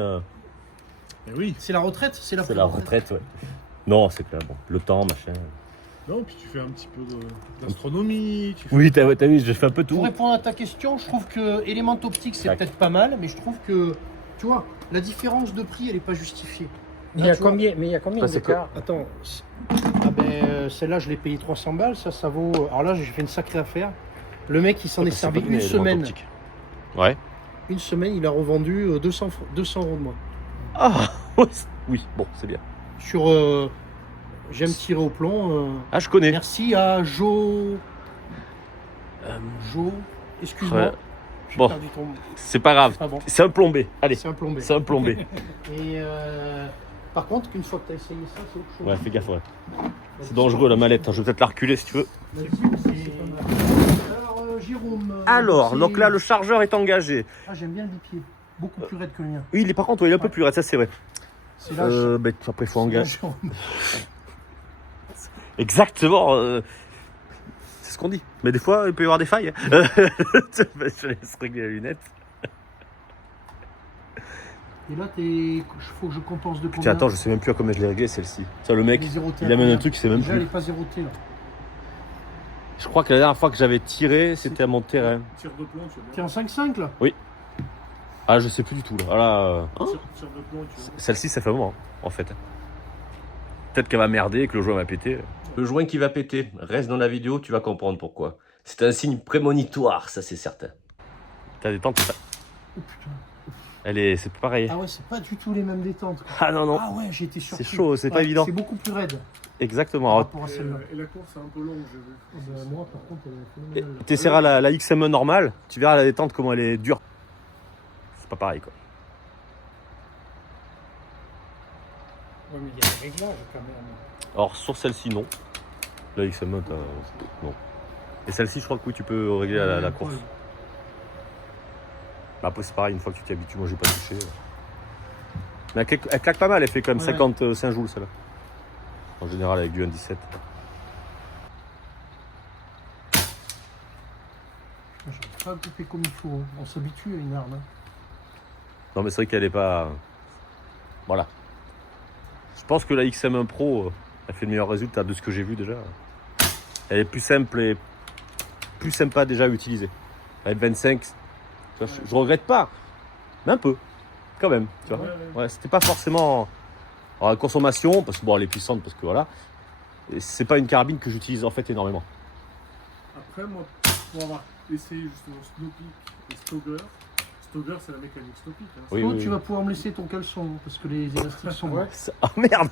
Mais oui. C'est la retraite, c'est la C'est la retraite, ouais. Non, c'est clair. Bon, le temps, machin. Non, puis tu fais un petit peu d'astronomie. Tu fais... Oui, t'as vu, j'ai fait un peu tout. Pour répondre à ta question, je trouve que Element Optique, c'est Tac. peut-être pas mal, mais je trouve que, tu vois, La différence de prix, elle n'est pas justifiée. Mais il y a combien, Ça, c'est d'écart? Attends, ah ben, celle-là, je l'ai payé 300 balles. Ça vaut. Alors là, j'ai fait une sacrée affaire. Le mec, il s'en est servi une semaine. Ouais. Une semaine, il a revendu 200 euros de moins. Ah, oui, bon, c'est bien. Sur. J'aime tirer au plomb. Ah, je connais. Merci à Jo. Jo, excuse-moi. Ouais. J'ai Bon. perdu ton. C'est pas grave. Ah bon. C'est un plombé. Allez, C'est un plombé. c'est un plombé. Et par contre, une fois que tu as essayé ça, c'est autre chose. Ouais, fais gaffe, ouais. C'est dangereux la mallette. Je vais peut-être la reculer si tu veux. Vas-y, c'est- Alors, Jérôme. Alors, c'est- donc là, le chargeur est engagé. Ah, j'aime bien le bipied. Beaucoup plus raide que le mien. Oui, par contre, ouais, il est un peu plus raide, ça c'est vrai. C'est là. Après, il faut engager. Jérôme. Exactement. C'est ce qu'on dit. Mais des fois, il peut y avoir des failles. Je laisse régler la lunette. Et là, il faut que je compense de combien? Tiens, attends, je sais même plus à combien je l'ai réglé celle-ci. Ça, le mec, Elle est zérotée à il amène combien? un truc, il sait même Déjà, elle plus. n'est pas zérotée là. Je crois que la dernière fois que j'avais tiré, c'était à mon terrain. Tire de plomb, tu T'es veux en 5,5 là? Ah, je sais plus du tout là. Ah, là, bien. Tire de plomb, tu veux bien. celle-ci, ça fait un moment, en fait. Peut-être qu'elle va merder, que le joint va péter. Le joint qui va péter, reste dans la vidéo, tu vas comprendre pourquoi. C'est un signe prémonitoire, ça c'est certain. T'as des tentes, Oh putain. c'est pareil. Ah ouais, c'est pas du tout les mêmes détentes. quoi. Ah non, non. Ah ouais, j'ai été surpris. C'est chaud, c'est pas Ouais, évident. C'est beaucoup plus raide par Exactement. rapport à celle-là. Et la course est un peu longue, j'ai vu. Moi, par contre, elle est phénoménale. Tu essaieras la XM1 normale, tu verras la détente comment elle est dure. C'est pas pareil quoi. Ouais, mais il y a des réglages quand même. Alors sur celle-ci non. La XM1 non. Et celle-ci je crois que oui tu peux régler la course. Ouais. Bah, après c'est pareil une fois que tu t'y habitues, moi j'ai pas touché. Mais elle claque pas mal, elle fait quand même Ouais. 55 joules celle-là. En général avec du 1,17. J'ai pas coupé comme il faut. Hein. On s'habitue à une arme. Hein. Non mais c'est vrai qu'elle est pas... Voilà. Je pense que la XM1 Pro, elle fait le meilleur résultat de ce que j'ai vu déjà. Elle est plus simple et plus sympa déjà à utiliser. La F25, tu vois, je regrette pas, mais un peu, quand même. Tu vois. Ouais, c'était pas forcément... Alors, la consommation, parce que bon, elle est puissante, parce que voilà. Et c'est pas une carabine que j'utilise en fait énormément. Après, moi, pour avoir essayé justement Snowpeak et Stoger, Stoger c'est la mécanique Snowpeak. Hein. Oui, Toi, oui, tu oui. vas pouvoir me laisser ton caleçon parce que les élastiques sont bons. Ah merde.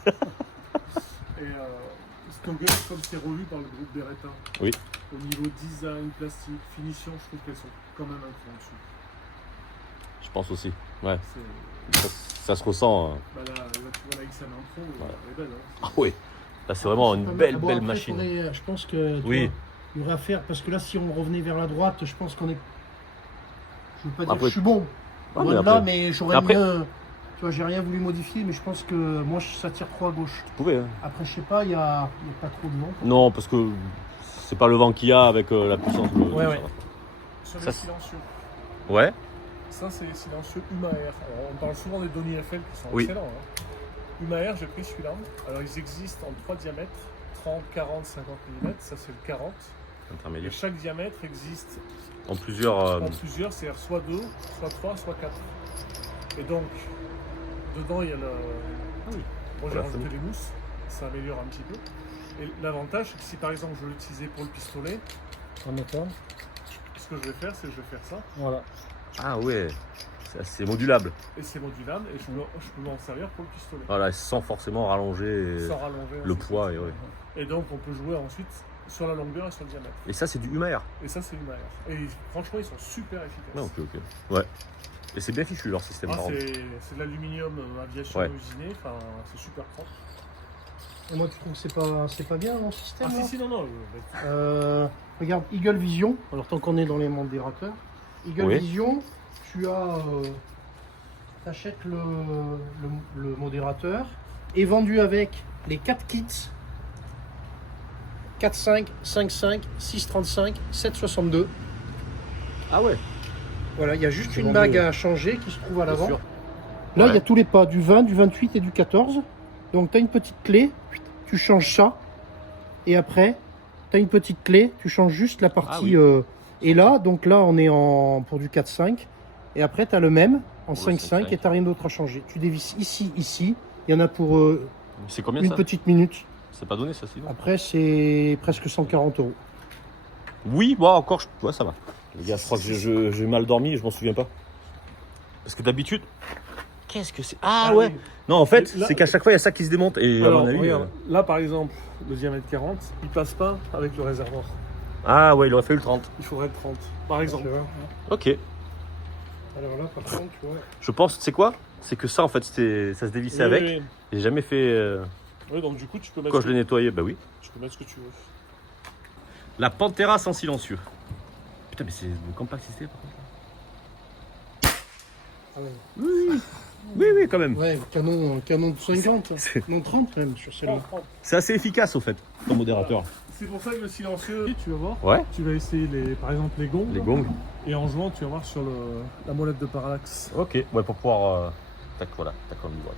Et Stoger, comme c'est revu par le groupe Beretta, Oui. au niveau design, plastique, finition, je trouve qu'elles sont quand même un cran dessus. Je pense aussi. Ouais, C'est... ça se ressent. Bah là, tu vois la XM1 Pro, elle est belle. Hein. Ah oui. Là, c'est vraiment une Pas mal. belle, Ah bon, belle après, machine. je pense que tu Oui. vois, il y aurait à faire parce que là, si on revenait vers la droite, je pense qu'on est. Je veux pas dire Après- que je suis bon. Ah, Loin mais de après- là, mais j'aurais après- mieux. Tu vois, j'ai rien voulu modifier, mais je pense que moi, ça tire trop à gauche. Vous pouvez, hein. Après, je sais pas, il y a pas trop de vent. Non, parce que c'est pas le vent qu'il y a avec la puissance. Ouais, ouais. Sur Ça, les c'est- silencieux. Ouais. Ça, c'est les silencieux Humaer. Alors, on parle souvent des Donny FL qui sont Oui. excellents. Hein. Humaer, j'ai pris celui-là. Alors, ils existent en 3 diamètres 30, 40, 50 mm. Ça, c'est le 40. Et Intermédiaire. chaque diamètre existe En plusieurs. en plusieurs, c'est-à-dire soit 2, soit 3, soit 4. Et donc, dedans, il y a le. Moi, j'ai Voilà, rajouté c'est les mousses. Ça améliore un petit peu. Et l'avantage, c'est que si par exemple je veux l'utiliser pour le pistolet, En métal. ce que je vais faire, c'est que je vais faire ça. Voilà. Ah ouais. C'est modulable. Et c'est modulable et je peux m'en servir pour le pistolet. Voilà, sans forcément rallonger Sans rallonger. le ainsi de poids. suite. Et, ouais. Et donc on peut jouer ensuite sur la longueur et sur le diamètre. Et ça, c'est du Humaer. Et ça c'est une manière. Et franchement ils sont super efficaces. Non, ok. Ouais. Et c'est bien fichu leur système. Ah, par contre. c'est de l'aluminium aviation Ouais. usiné, enfin c'est super propre. Et moi, tu trouves que c'est pas bien mon système Ah là si non. Regarde, Eagle Vision. Alors, tant qu'on est dans les modérateurs, Eagle Oui. Vision, tu achètes le modérateur et vendu avec les 4 kits 4.5, 5.5, 6.35, 7.62. Ah ouais. Voilà, il y a juste C'est une vendu, bague ouais. à changer qui se trouve à Bien l'avant. sûr. Là, il Ouais. y a tous les pas, du 20, du 28 et du 14. Donc, tu as une petite clé, tu changes ça. Et après, tu as une petite clé, tu changes juste la partie. Ah oui. Et là, donc là, on est pour du 4.5. Et après, tu as le même en Ouais, 5,5 et 5,5. t'as rien d'autre à changer. Tu dévisses ici, ici. Il y en a pour C'est combien une ça petite minute. C'est pas donné ça sinon Après, c'est presque 140 €. Oui, bon, encore, ouais, ça va. Les gars, je crois que j'ai mal dormi et je m'en souviens pas. Parce que d'habitude. Qu'est-ce que c'est? Ah ouais! oui. Non, en fait, Là- c'est qu'à chaque fois, il y a ça qui se démonte. Et à Alors, mon avis. regarde, là par exemple, le diamètre 40, il passe pas avec le réservoir. Ah ouais, il aurait fait le 30. Il faudrait le 30, par exemple. Tu vois. Ok. Alors là, par contre, tu vois. Je pense, tu sais quoi? C'est que ça, en fait, ça se dévissait Oui, avec. oui. J'ai jamais fait. Oui, donc du coup, tu peux mettre, Quand je l'ai nettoyé, bah oui. tu peux mettre ce que tu veux. La Pantera sans silencieux. Putain, mais c'est de compacité par contre. Ah ouais. Oui, quand même. Ouais, canon de 50. C'est- Non, 30 même sur celle-là. 30. C'est assez efficace, au fait, ton modérateur. C'est pour ça que le silencieux, tu vas voir, Ouais. tu vas essayer par exemple les gongs. Les gongs. Et en jouant, tu vas voir sur la molette de parallaxe. Ok. Ouais, pour pouvoir. Tac, voilà. Tac, on y voit.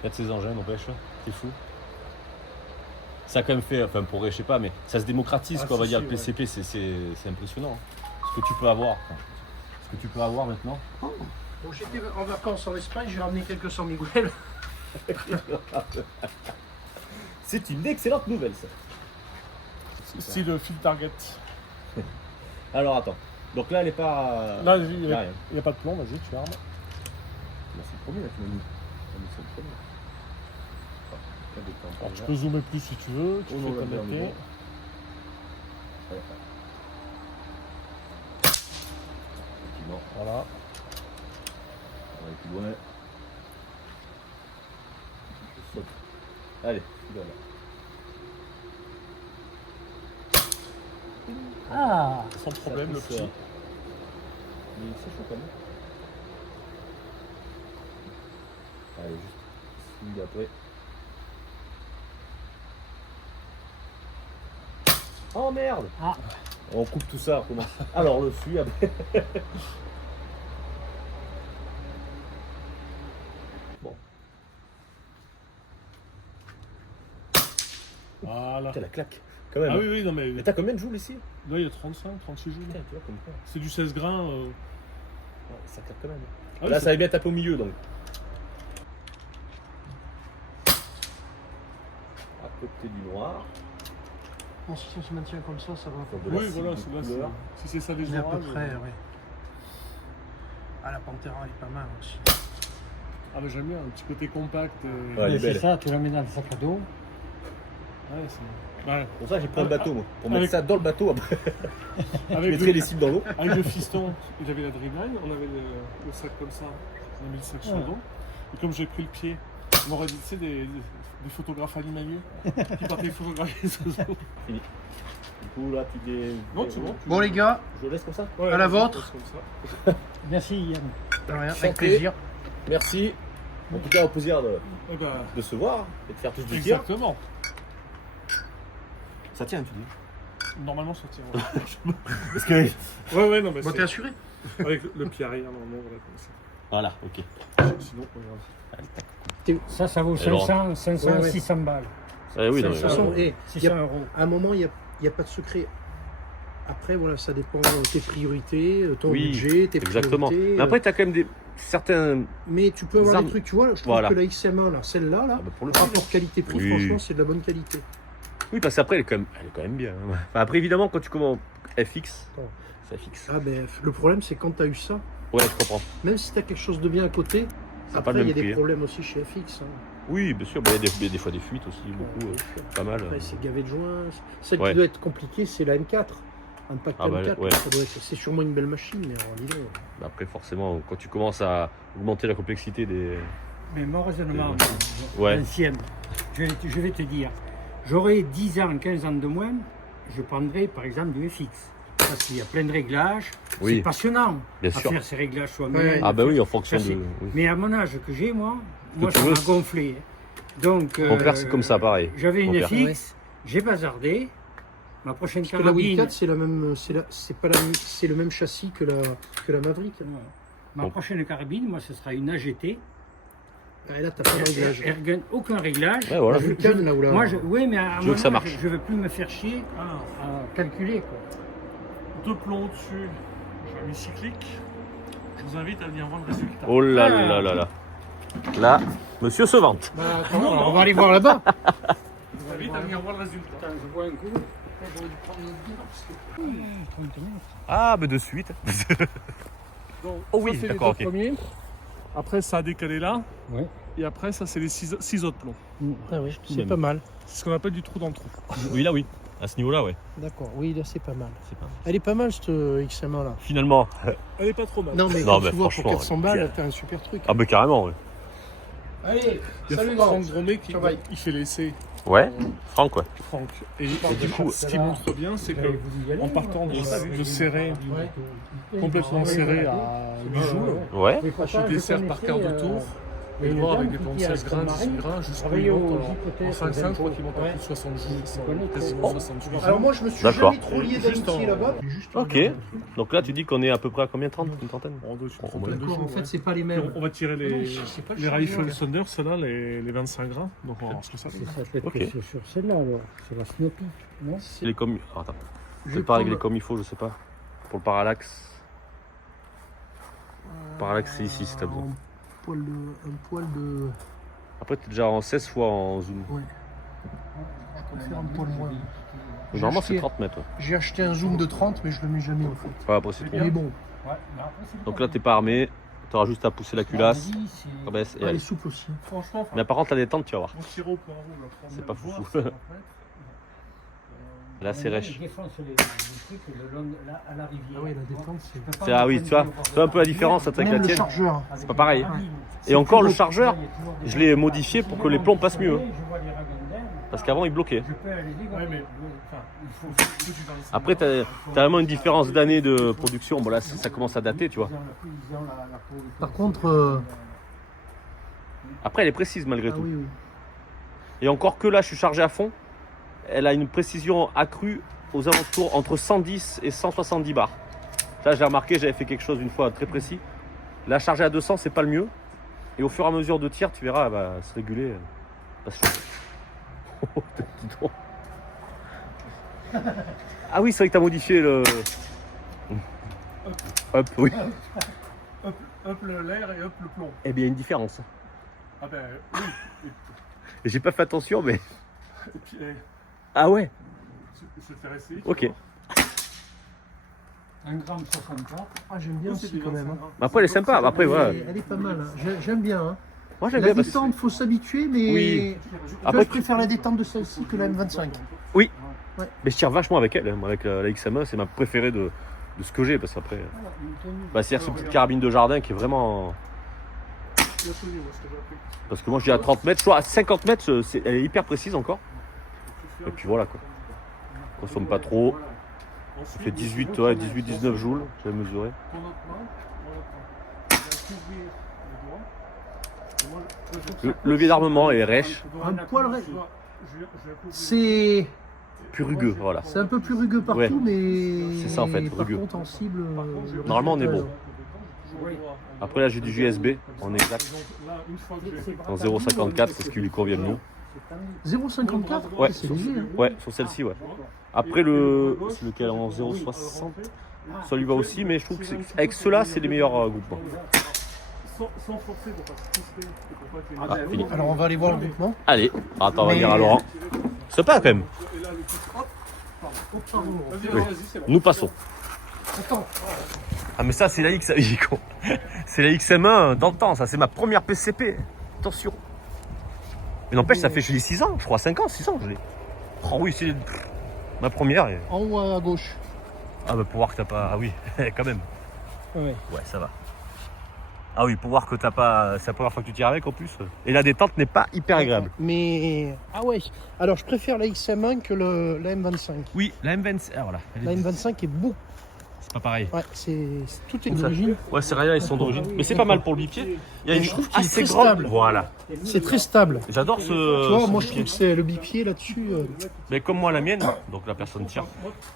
Il y a de ces engins, n'empêche. C'est fou. Ça a quand même fait, enfin, je sais pas, mais ça se démocratise, Ah, quoi. On va si, dire, si, le PCP, c'est impressionnant. Ce que tu peux avoir. Ce que tu peux avoir maintenant. Bon, j'étais en vacances en Espagne, j'ai ramené quelques San Miguel. C'est une excellente nouvelle, ça. Style field target. Alors, attends. Donc là, elle est pas. Là, il n'y y a a, rien. pas de plomb, vas-y, tu armes. Là, c'est le premier, là, tu m'as mis. C'est le premier. Alors, tu peux zoomer plus si tu veux, tu Oh fais non, là, ta là, mété. là. Effectivement, Voilà. on va aller plus loin. Je saute. Allez, celui-là, là. Ah, Sans problème, le Ça, petit. Mais c'est chaud quand même. Allez, juste celui d'après. Oh merde! Ah. On coupe tout ça, on recommence. Alors le celui après. Bon, Voilà. putain la claque. Quand même. Ah oui, oui, non mais Mais t'as combien de joules ici? là, il y a 35, 36 joules. Putain, tu vois comme quoi. C'est du 16 grains. Ouais, ça claque quand même. Ah oui, Là, c'est- ça va bien taper au milieu donc. À côté du noir. Bon, si ça se maintient comme ça va. De la Oui, voilà, cible c'est là, couleur. si c'est ça les On est à peu orages. près, ouais. Ah, la Pantera, elle est pas mal aussi. Ah, mais j'aime bien, un petit côté compact. Ouais, elle est c'est belle. ça, tu la mets dans le sac à dos. Ouais, c'est- ouais. Pour ça, j'ai pris le bateau, moi. Pour mettre Avec- ça dans le bateau, après, je Avec, mettrai les cibles dans l'eau. avec le fiston, il avait la Dreamline, on avait le sac comme ça, on a mis le sac sur le Ouais. dos. Et comme j'ai pris le pied, on m'aurait dit, tu sais, des photographes animaliers qui partaient photographier les oiseaux. Du coup, là, tu dis. Non, c'est bon. Bon, les gars, Je le laisse comme ça. Ouais, à la vas-y, vôtre. passe comme ça. Merci Yann. de rien, Santé. avec plaisir. Merci. En tout cas, au plaisir Eh ben, de se voir et de faire tous du tir. exactement. Ça tient, tu dis. Normalement, ça tire. Parce que. Ouais, non, mais Bon, t'es c'est assuré? avec le pied arrière, normalement, voilà, comme ça. Voilà, ok. Sinon, regarde. Ça vaut Alors, 500, 500, ouais, ouais. 600 balles. Eh oui, non, De mais toute façon, voilà. et 600 euros. à un moment, il n'y a pas de secret. Après, voilà, ça dépend de tes priorités, ton Oui, budget, tes Exactement. priorités. Mais après, tu as quand même certains. Mais tu peux avoir armes. des trucs, tu vois, je trouve Voilà. que la XM1, là, celle-là, là, Ah bah, pour le rapport qualité-prix, Oui. franchement, c'est de la bonne qualité. Oui, parce qu'après, elle est quand même bien. Hein. Enfin, après, évidemment, quand tu commandes FX, Oh. c'est FX. Ah ben, le problème, c'est quand tu as eu ça, Ouais, je comprends. même si tu as quelque chose de bien à côté, Ça a après, pas le il y a même des prix, hein. problèmes aussi chez FX. Hein. Oui, bien sûr. Bah, il y a des fois des fuites aussi, beaucoup. Bien sûr. Pas mal. Après, c'est gavé de joints. Celle Ouais. qui doit être compliquée, c'est la M4. Impact Ah bah, M4, ouais. ça doit être- c'est sûrement une belle machine, mais alors, dis donc. Bah, après, forcément, quand tu commences à augmenter la complexité des. Mais mon raisonnement, Ouais. ancien, je vais te dire, j'aurai 10 ans, 15 ans de moins, je prendrai par exemple du FX. Parce qu'il y a plein de réglages, Oui. c'est passionnant Bien à sûr. faire ces réglages soi-même. Ouais. Ah, bah oui, en fonction Ça, c'est- de. Oui. Mais à mon âge que j'ai, moi tu ça veux, m'a c'est- gonflé. Donc, Mon père, c'est comme ça, pareil. J'avais une Mon père. FX, j'ai bazardé. Ma prochaine Parce que la Wii carabine, 4, c'est la même, c'est pas la, c'est le même châssis que la Maverick. ouais. Ma Bon. prochaine carabine, moi, ce sera une AGT. Ah, et là, t'as pas de réglage. Ergun, aucun réglage. Ouais, voilà. La Vulcan, là où la. Moi, oui, mais à Je veux mon que ça âge, marche. je veux plus me faire chier Ah, à calculer. Quoi. 2 plombs au-dessus, j'ai mis cyclique. Je vous invite à venir voir le résultat. Oh là là là là. Là, monsieur se vante. Bah, attends, on va aller voir là-bas. Je vous invite à venir voir le résultat. Attends, je vois un coup. Après, j'aurais dû prendre notre bière parce que. 30 minutes. Ah, mais de suite. Donc, Oh oui, ça, c'est les d'accord, deux ok. premiers. Après, ça a décalé là. Ouais. Et après, ça, c'est les 6 autres plombs. Ah oui, c'est Même. pas mal. C'est ce qu'on appelle du trou dans le trou. Oui, là, oui. À ce niveau-là, ouais. D'accord, oui, là c'est pas mal. C'est pas... Elle est pas mal cette XM1 là. Finalement. Elle est pas trop mal. Non mais Non, quand mais tu vois pour franchement, 400 balles, t'as un super truc. Ah, mais carrément, ouais. Allez, Il y a salut grand. Franck Dromet qui Travail. il fait l'essai. Ouais, Franck, ouais. Franck. Et du coup, ce qui montre bien, c'est que en partant de serré, complètement serré à 8 jours, Ouais. tu desserres par quart de tour. Et voir avec des plombs de 16 grains, 18 grains, jusqu'au il monte en 5-5, je crois qu'il monte à plus de 70, quasiment 68. Alors moi je me suis D'accord. jamais trop lié Juste d'amitié en- là-bas. Ok. Donc là, tu dis qu'on est à peu près à combien? 30? Une trentaine? On doit être une Oh, trentaine de D'accord, jours, en fait ouais. c'est pas les Et mêmes. on va tirer Non, c'est pas le les chargeur, Rifle là. Thunder, ceux-là, les 25 grains. Donc on va voir ce que ça fait. Ça peut être Ok. que c'est sur celle-là alors. C'est la Snoopy, non? C'est les comme... Ah, attends. Je C'est pas réglé prends comme il faut, je sais pas. Pour le parallaxe. Parallaxe, c'est ici si t'as besoin. Un poil de... Après, t'es déjà en 16 fois en zoom. Ouais. Je préfère un poil moins. Normalement, acheté- c'est 30 mètres. Ouais. J'ai acheté un zoom de 30 mais je le mets jamais en fait. Ouais, après, c'est trop. Mais bon, Ouais, mais après, c'est Donc pas là, t'es pas armé. T'auras juste à pousser la culasse. Ah, vas-y, c'est- Rabaisse et elle est allez. souple aussi. Franchement, Mais par contre, la détente, tu vas voir. on tire au point rouge. C'est pas voir foufou. ce qu'on va faire. Là, c'est Maintenant, rêche. ils défoncent les trucs le long de à la rivière. Ah oui, la détente c'est... Je peux pas C'est- ah oui, me tu vois, prendre tu vois un peu la différence avec la Même le tienne. chargeur. C'est pas pareil. Et encore, le chargeur, je l'ai modifié pour que les plombs passent mieux. Parce qu'avant, il bloquait. Je peux aller dégonfler. Ouais, mais Enfin, il faut que tu fasses ça. Après, t'as vraiment une différence d'années de production. Bon, là, ça commence à dater, tu vois. Par contre... Après, elle est précise malgré Ah tout. oui, oui. Et encore que là, je suis chargé à fond. Elle a une précision accrue aux alentours entre 110 et 170 bars. Ça, j'ai remarqué, j'avais fait quelque chose une fois très précis. La charger à 200, c'est pas le mieux. Et au fur et à mesure de tir, tu verras, elle va se réguler. Elle va se chauffer. Oh, dis donc. Ah oui, c'est vrai que tu as modifié le. Hop, oui. Hop l'air et hop le plomb. Eh bien, il y a une différence. Ah ben oui. Et j'ai pas fait attention, mais. Et puis, Ah ouais, je vais te faire essayer. ok. 1 gramme 64. Ah j'aime bien aussi quand même. Hein. Après, elle est sympa. Après, voilà. Elle est pas mal. Hein. J'aime bien. Hein. Moi, j'aime La bien parce que. détente, faut s'habituer, mais Oui. tu vois, Après, je préfère la détente de celle-ci que la M25. Mais je tire vachement avec elle. Moi, avec la XM1, c'est ma préférée de ce que j'ai. Parce qu'après. Bah, c'est-à-dire cette petite carabine de jardin qui est vraiment. Parce que moi, je dis à 30 mètres, je vois à 50 mètres, elle est hyper précise encore. Et puis voilà quoi. Consomme pas trop. Ça fait 18, ouais, 18-19 joules, j'avais mesuré. Le levier d'armement est rêche, Un poil c'est plus rugueux, voilà. un peu plus rugueux partout, Ouais. mais C'est ça, en fait, par rugueux. contre en cible. Normalement, on est bon. Après là, j'ai du USB en exact. En 0,54, c'est ce qui lui convient le mieux. 0,54 Ouais, c'est sur, léger. Hein. ouais, sur celle-ci, ouais. Après, c'est lequel en 0,60. Ça lui va aussi, mais je trouve que avec ceux-là, c'est les meilleurs groupements. Sans forcer pour pas se crisper et pour pas que les Ah, fini. Alors on va aller voir le groupement. Allez, attends, on va Mais- dire à Laurent. C'est pas quand même. Et là, le petit hop, Oui. vas-y, c'est bon. Nous passons. Attends, Ah mais ça c'est la X, il est con. C'est la XM1 dans le temps, ça c'est ma première PCP. Attention. Mais n'empêche, ça fait je l'ai 6 ans, je crois 5 ans, 6 ans je l'ai. Oh oui, c'est ma première. en haut à gauche. Ah bah pour voir que t'as pas. Ah oui, quand même. Ouais. Ouais, ça va. Ah oui, pour voir que t'as pas. C'est la première fois que tu tires avec en plus. Et la détente n'est pas hyper agréable. Mais ah ouais. Alors je préfère la XM1 que la M25. Oui, la M25. Ah voilà. La M25 est beaucoup. C'est pas pareil. Ouais, tout est Comme ça. d'origine. Ouais, ces rayons ils sont d'origine. Mais c'est pas mal pour le bipied. Il y a Et une je trouve qu'il est assez très grande. stable. Voilà. C'est très stable. J'adore ce. Tu vois, ce moi je bipied. trouve que c'est le bipied là-dessus. Mais comme moi la mienne, donc la personne tire.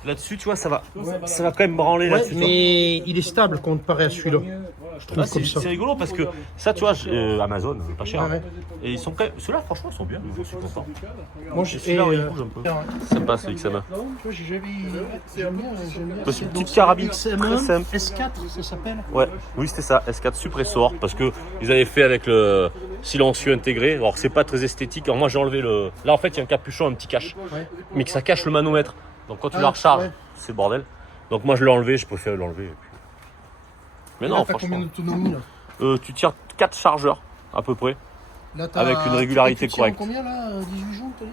Là-dessus, tu vois, ça va quand même branler Ouais, là-dessus. mais il est stable comparé à celui-là. Je trouve comme ça. C'est rigolo parce que ça, tu vois, Amazon, pas cher. Ouais, ouais. Et ils sont quand même. Ceux-là, franchement, ils sont bien. Je suis content. Moi, Et celui-là, ouais, il bouge un peu. Sympa ce XM1. Tu vois, j'aime bien. C'est une petite carabine XM1, très simple. S4, ça s'appelle. Ouais, oui, c'était ça, S4 suppressor, parce que ils avaient fait avec le silencieux intégré. Alors, c'est pas très esthétique. Alors, moi, j'ai enlevé le. Là, en fait, il y a un capuchon, un petit cache, Ouais. mais que ça cache le manomètre. Donc, quand tu Ah, la recharges, ouais. c'est le bordel. Donc, moi, je l'ai enlevé, je préfère l'enlever. Et puis... Mais non, Là, t'as franchement. combien d'autonomie là Tu tires 4 chargeurs, à peu près. Là, t'as- Avec une régularité tu tires en correcte. combien là 18 jours, t'as dit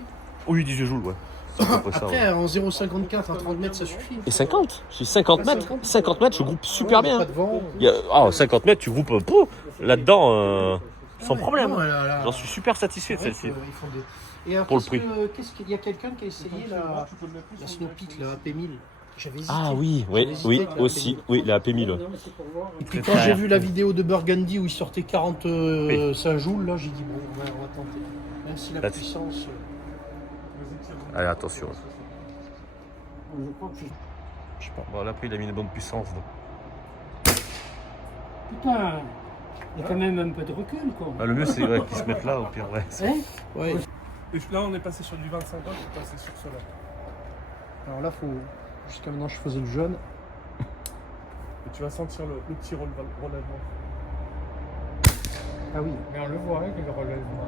Oui, 18 joules, ouais. C'est à peu près ça, ouais. Après, en 0,54 à 30 mètres, ça suffit. Et 50 j'ai 50 mètres. 50 mètres, je groupe super Ouais, bien. Pas de vent. 50 mètres, tu groupes un peu là-dedans sans Ouais, problème. non, là, J'en suis super satisfait de c'est vrai celle-ci. qu'ils font des- Et alors, Pour le qu'est-ce prix. Qu'est-ce qu'il y a quelqu'un qui a essayé la Snow Peak, la AP1000. J'avais hésité. Ah oui, J'avais oui, hésité oui, avec la aussi, AP1000. oui, la AP1000. Et puis quand j'ai vu la vidéo de Burgundy où il sortait 45 joules, là j'ai dit bon, on va tenter. Même si la Là-dessus. puissance. Allez, attention. Je crois que Je sais pas. Bon, là, après, il a mis une bonne puissance. Donc. putain, il y a quand même un peu de recul, quoi. Ah, le mieux, c'est ouais, qu'ils se mettent là, au pire, ouais. Hein Ouais. Et là, on est passé sur du 25 ans, je suis passé sur cela. Alors là, faut. Jusqu'à maintenant, je faisais le jeune. Et tu vas sentir le petit relèvement. Ah oui. Mais on le voit, hein, que le relèvement.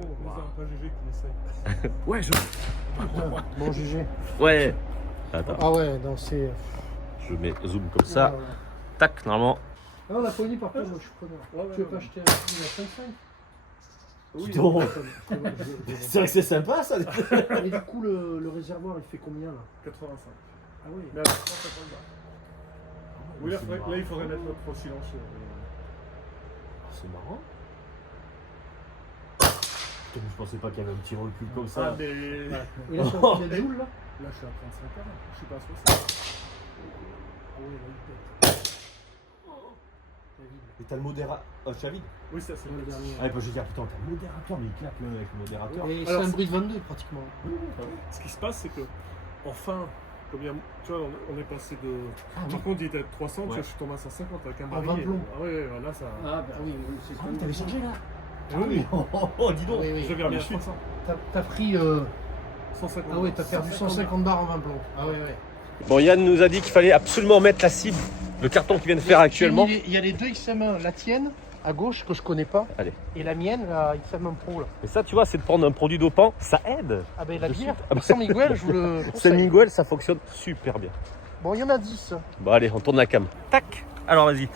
Oh, pas GG qui essaye. Ouais, je. Bon, GG. Ouais. Attends, Ah ouais, non, c'est. je mets zoom comme ça. Tac, normalement. Ah, on a pas dit par contre, moi je suis preneur. Ouais, Tu veux ouais, pas ouais. acheter un 5,5 Oui, Donc. Et C'est vrai que c'est sympa, ça. du coup, le réservoir, il fait combien là 85. Ah oui. Mais à 150 balles. Oui, là, il faudrait mettre notre silencieux. C'est marrant. Je pensais pas qu'il y avait un petit recul comme Ah, ça. mais Et là, c'est un combien de joules là là, je suis à 35 ans. Je suis pas à 60. Ah oui, là, il pète. Et t'as le modérateur. Oh, je vide. Oui, c'est assez Le petit. dernier. Ah, bah, je veux dire, putain, t'as le modérateur, mais il claque même avec le modérateur. Et c'est Alors, un bruit de 22 pratiquement. Ce qui se passe, c'est que, enfin, comme il y a, tu vois, on est passé de. Ah, oui. Par contre, il était à 300, tu Ouais. vois, je suis tombé à 150 avec un Ah, barillet. 20 plombs. Ah oui, là, ça. Ah, bah oui, oui, c'est Ah, mais t'avais changé là. oui, Oh, dis donc. Oui, oui. je l'avais remis à 300. T'as pris. 150. Ah ouais, t'as perdu 150 barres en 20 plombs. Ah ouais, ouais. Bon, Yann nous a dit qu'il fallait absolument mettre la cible, le carton qu'il vient de faire actuellement. Il y a les deux XM1, la tienne à gauche que je connais pas, Allez. et la mienne, la XM1 Pro là. Mais ça, tu vois, c'est de prendre un produit dopant, ça aide. Ah ben la De bière, suite. Ah bah. San Miguel, je vous le San conseille. Miguel, ça fonctionne super bien. Bon, il y en a 10. Bon, allez, on tourne la cam. Tac. Alors, vas-y.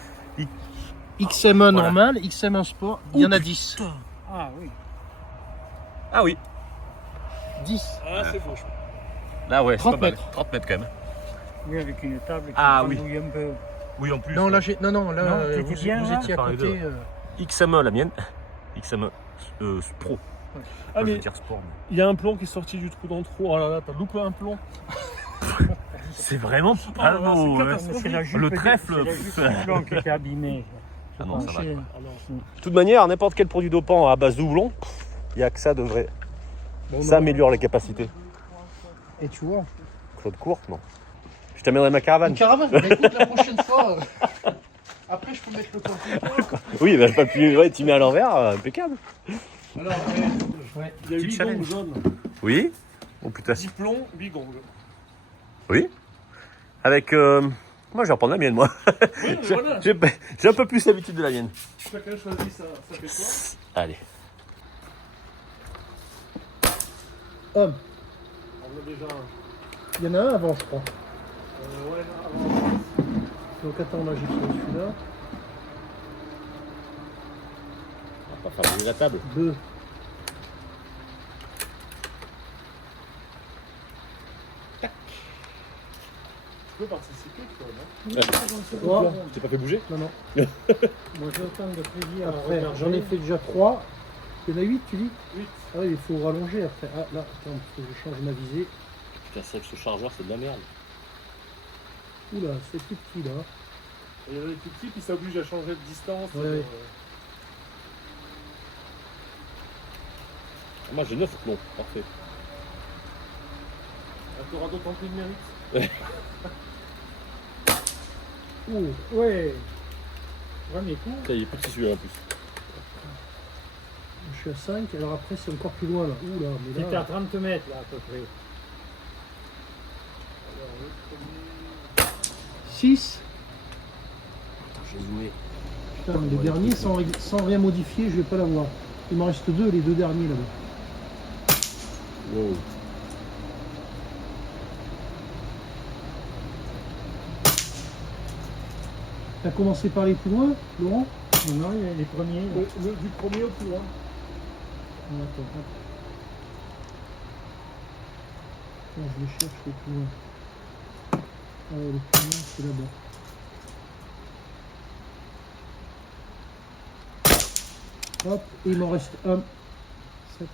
XM1 Voilà. normal, XM1 Sport, il y en a 10. Ah oui. Ah oui. 10. Ah, c'est beau. Là, ouais, c'est 30 pas mal. mètres. 30 mètres quand même. Oui, avec une table qui Ah, oui. pendouille un peu. Oui, en plus. Non, là, là, Non, t'étais vous, bien, vous là étiez à Par les côté. XM1, la mienne. XM1 Pro. Ah, Enfin, je mais veux dire sport. mais- il y a un plomb qui est sorti du trou dans le trou. Oh là là, t'as loupé un plomb. C'est vraiment pas beau, hein. C'est la jupe Le du- trèfle, c'est la jupe du plomb qui était abîmée. Ah non, ça va. C'est- De toute manière, n'importe quel produit dopant à base de houblon, il n'y a que ça devrait. Bon, Ça non. améliore les capacités. Et tu vois. Claude Courte, non. Je t'amènerai ma caravane. Une caravane, bah, écoute, la prochaine fois. Après, je peux mettre le camping. Oui, bah, pas plus. Ouais, tu mets à l'envers, impeccable. Alors, Il y a Petit 8 challenge. gongs jaunes. Oui. Oh putain. 10 plombs, 8 gongs. Oui. Avec. Moi, je vais reprendre la mienne, moi. Oui, mais voilà. J'ai un peu plus l'habitude de la mienne. Chacun choisit ça fait quoi. Allez. homme, On a déjà un. il y en a un avant, je crois. Ouais, avant. Donc attends, là, j'ai fait celui-là. On va pas faire bouger la table. 2. Tu peux participer, toi, non 3. Tu t'es pas fait bouger? Non, non. Moi, j'ai autant de plaisir à Après, regarder. j'en ai fait déjà 3. Il y en a 8, tu dis 8. Ah oui, il faut rallonger après. Ah là, attends, faut que je change ma visée. Putain, c'est vrai que ce chargeur, c'est de la merde. Oula, c'est tout petit là. Et il y en a des tout petits qui s'obligent à changer de distance. Ouais. Moi, j'ai 9 plombs. Parfait. t'auras d'autant plus de mérite. Oh, ouais. Premier coup. Ça y est, petit celui-là en plus. Je suis à 5, alors après c'est encore plus loin là. Ouh là, mais C'était à là. 30 mètres là à peu près. 6. J'ai zoomé. Putain, mais les derniers sans rien modifier, je vais pas l'avoir. Il m'en reste 2, les 2 derniers là-bas. Wow. T'as commencé par les plus loin, Laurent? Non, il y a les premiers. Là. Du premier au plus loin. Ah, attends, hop. Ah, je les cherche les plus loin. Ah ouais, le plus loin c'est là-bas. Hop, et il m'en reste 1. 7.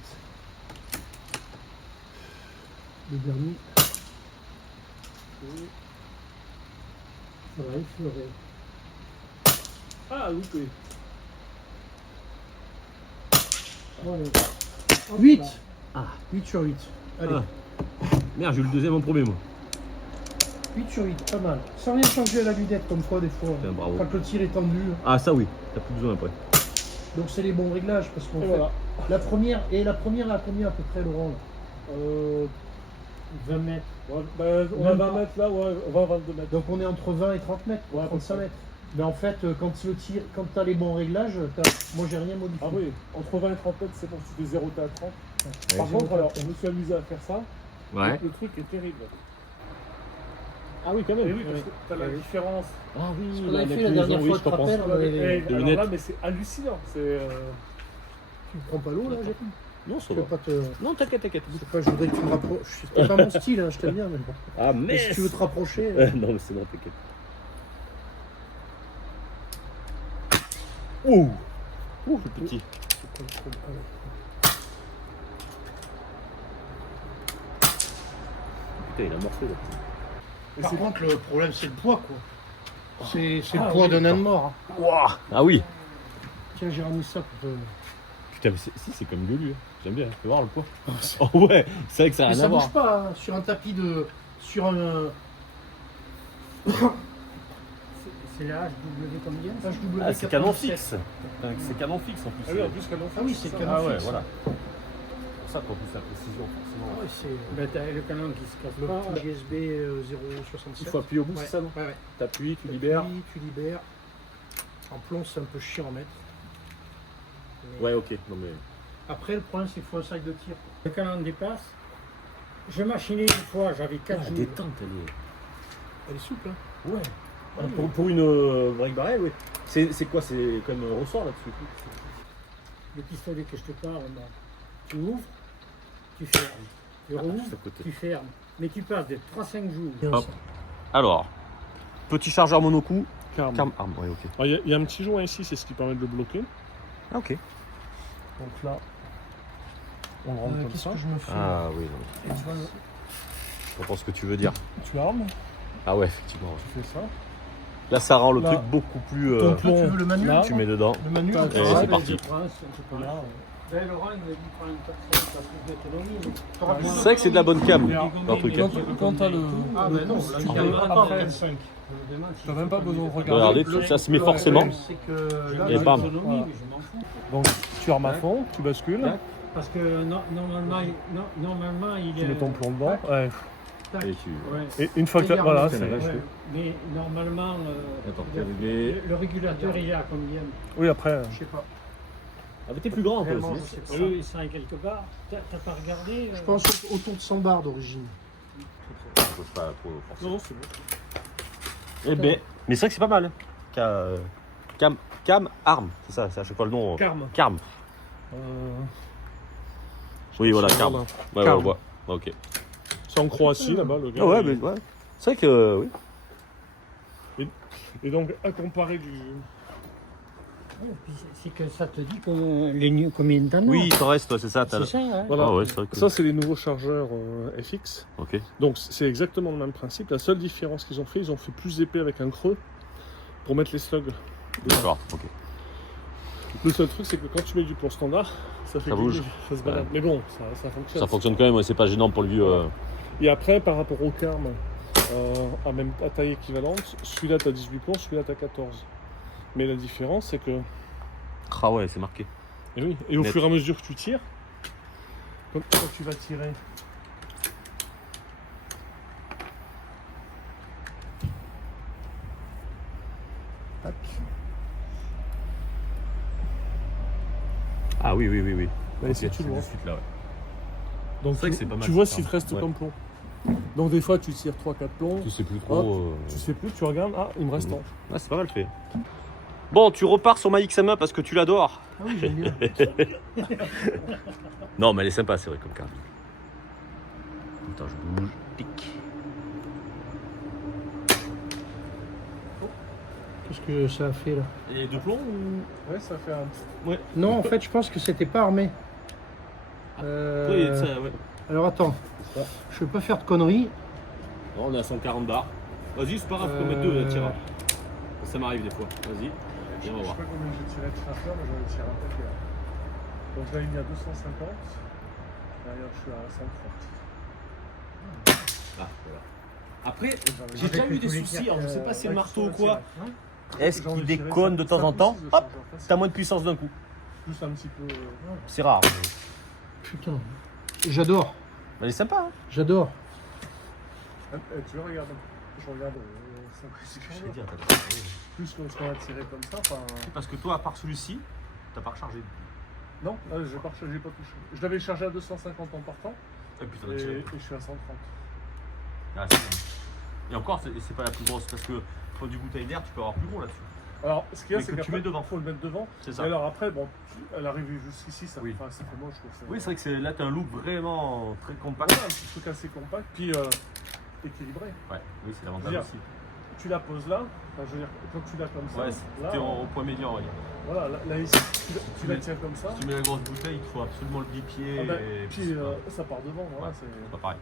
Le dernier. Ça va effleurer. Ah, loupé. Voilà. 8. Ah. 8 sur 8. Allez, Ah. Merde, j'ai eu le deuxième en premier moi. 8 sur 8, pas mal. Sans rien changer à la lunette comme quoi des fois. Putain, bravo. Quand le tir est tendu. Ah ça oui, t'as plus besoin après. Donc c'est les bons réglages parce qu'en Et fait, voilà. la première à combien à peu près, Laurent là 20 mètres. Ouais, ben, on a 20 mètres là, ouais, 20-22 mètres. Donc on est entre 20 et 30 mètres, Ouais, 35 à peu mètres. Mais en fait, quand tu as les bons réglages, moi j'ai rien modifié. Ah oui, entre 20 et 30 mètres, c'est bon, si tu fais 0, t'es à 30. Par Ouais. contre, alors, je me suis amusé à faire ça. Ouais. Le truc est terrible. Ah oui quand Et même. oui, parce que t'as la différence. Ah oui, On avait fait la dernière fois, tu te rappelles, on avait Et les- alors lunettes. là, mais c'est hallucinant. C'est. Tu prends pas l'eau là, Jérôme? Non, ça Je va. veux pas te... Non, t'inquiète, t'inquiète. C'est pas, je voudrais que tu me rapproches. C'est pas mon style, hein, je t'aime bien, mais bon. Ah Mais mais si tu veux te rapprocher. Non mais c'est bon, t'inquiète. Ouh. Ouh, c'est petit. Putain, il a morflé là. Par contre, le problème c'est le poids quoi. C'est Ah, le poids oui. d'un âne mort. hein. Ouah. Ah oui. Tiens, j'ai ramené ça pour te... Putain, mais c'est comme Golu. Hein. J'aime bien, je peux voir le poids. Oh ouais, c'est vrai que ça n'a Mais rien ça à voir. bouge pas hein, sur un tapis de... Sur un C'est la HW combien HW. Ah, c'est canon 87. fixe. C'est canon fixe en plus. Ah oui, en plus, canon Ah oui, fixe, c'est ça. canon Ah ouais, fixe. voilà. C'est pour ça qu'en plus la précision, forcément. Ouais, c'est Ben, t'as le canon qui se casse le pas. petit GSB 067. Il faut appuyer au bout, Ouais. c'est ça, non Ouais, ouais. T'appuies, tu libères. Puis, tu libères. En plomb, c'est un peu chiant à mettre. Mais Ouais, ok. Non mais. Après, le problème, c'est qu'il faut un sac de tir. Le canon dépasse. Je machinais une fois, j'avais 4 La jours. détente, elle est. Elle est souple, hein. Ouais. Pour une break barrel, oui. C'est quoi? C'est quand même un ressort là-dessus. Le pistolet que je te parle, là, tu ouvres, tu fermes. Tu rouvres, juste à côté. tu fermes. Mais tu passes de 3-5 jours. Bien, Hop. ça. Alors, petit chargeur monocoup. Carme. Carme arme, ouais, ok. Il y a un petit joint ici, c'est ce qui permet de le bloquer. Ah, ok. Donc là, on le rentre comme Qu'est-ce ça. que je me fais Ah oui, non. Je comprends ce que tu veux dire. Tu armes, Ah ouais, effectivement. tu fais ça. Là, ça rend le Là. truc beaucoup plus. Donc, Toi, tu veux le manuel Là. Tu mets dedans. Le manuel T'as- on Et fera c'est avec. parti. Là, Ben, Laurent, il m'a dit prendre une personne, ça plus d'autonomie. mais t'auras C'est besoin C'est vrai que c'est de la bonne cam, Bien. leur truc. Quand- quand t'as le- Ah, ben non, là, tu tu peux- pas après, 25. t'as même pas besoin de regarder. Regardez, Le- ça se met le forcément. problème, c'est que là, Et là, bam. Autonomie, Voilà. mais je m'en fous. Donc tu armes à fond, tu bascules, Parce que normalement, normalement, il tu est. mets ton plomb dedans. Ouais. Tac. Et tu. Ouais. Et une fois que Et t'as. Voilà, c'est c'est. la vache. Ouais. Mais normalement, Attends, t'es réglé. le régulateur, il est à combien Oui, après. je sais pas. Ah, mais t'es plus grand, toi Réellement, aussi. je sais pas. Oui, ça est quelque part. T'as pas regardé Je pense autour de 100 bars d'origine. Je peux pas trop forcer. Non, c'est bon. Eh ben, mais c'est vrai que c'est pas mal. Cam arme, c'est ça, c'est à chaque fois le nom. Carme. Carme. Oui, voilà, Carme. Ouais, ouais, Carme. on voit. Ok. C'est en Croatie là-bas, le gars. Ah ouais, mais ouais. C'est vrai que oui. Et donc, à comparer du. C'est que ça te dit combien de temps. Oui, il t'en reste, toi, c'est ça. c'est ça. Hein. Voilà. Ah ouais, c'est vrai que. Ça, c'est les nouveaux chargeurs FX. Ok. Donc, c'est exactement le même principe. La seule différence qu'ils ont fait plus épais avec un creux pour mettre les slugs. D'accord, ok. Le seul truc, c'est que quand tu mets du plomb standard, ça fait Ça que bouge. ça se balade. Ouais. Mais bon, ça fonctionne. Ça fonctionne quand même, ouais, c'est pas gênant pour le vieux. Et après, par rapport au terme, à taille équivalente, celui-là t'as 18 plombs, celui-là t'as 14. Mais la différence, c'est que. Ah ouais, c'est marqué. Et oui. Et au Net. fur et à mesure que tu tires, quand tu vas tirer. Tac. Ah oui, oui, oui, oui. Là, ici, tu le vois. suite là, ouais. Donc C'est vrai tu, que c'est pas mal, tu vois ça, s'il te reste ouais. comme plomb. Donc des fois tu tires 3-4 plombs, Tu sais plus trop. tu sais plus, tu regardes, ah il me reste tant. Ah, c'est pas mal fait. Bon, tu repars sur ma XM1 parce que tu l'adores. Ah oui, j'aime bien. Non, mais elle est sympa, c'est vrai, comme carabine. Attends, je bouge. Pic. Qu'est-ce que ça a fait là? Et de plomb ou. Ouais, ça fait un. Non, en fait, je pense que c'était pas armé. Oui, ça, ouais. Alors attends, je veux pas faire de conneries. Non, on est à 140 bars. Vas-y, c'est pas grave, faut mettre deux là, tira. Ça m'arrive des fois. Vas-y. Je Viens, on va sais voir. pas combien j'ai tiré de traceur, mais j'en ai tiré un peu plus. Donc là il y a 250. Derrière je suis à 130. Ah, voilà. Après, J'ai j'ai déjà eu des soucis. Alors, je sais pas si c'est le marteau ou quoi. Est-ce qu'il déconne de temps en temps? Hop, t'as moins de puissance d'un coup. Juste un petit peu. C'est rare. Putain, j'adore, Elle est sympa, hein. j'adore. Tu veux, regarde. Je regarde. Je vais dire, t'as Plus qu'on a tiré comme ça. Enfin... parce que toi, à part celui-ci, t'as pas rechargé. Non, j'ai pas touché. Je l'avais chargé à 250 en partant. Et puis t'en Et, as tiré. et je suis à 130. Ah, c'est bon. Et encore, c'est pas la plus grosse parce que pour du bouteille d'air, tu peux avoir plus gros là-dessus. Alors, ce qu'il y a, Mais c'est que tu qu'après, mets devant. faut le mettre devant. C'est Et ça. alors après, bon, elle arrive jusqu'ici, ça, Oui. enfin, ça fait moche, je trouve. Oui, c'est vrai que là, t'as un look vraiment très compact. Ouais, un petit truc assez compact, puis équilibré. Ouais, oui, c'est l'avantage Bien. aussi. Tu la poses là, enfin, je veux dire, quand tu l'as comme ça, Ouais, là, c'était au point médian, on va dire. voilà, là ici, tu la mets- tiens comme ça. Si tu mets la grosse bouteille, il te faut absolument le bipied. Ah ben, et puis c'est pas- ça part devant, voilà, Ouais. c'est... c'est pas pareil.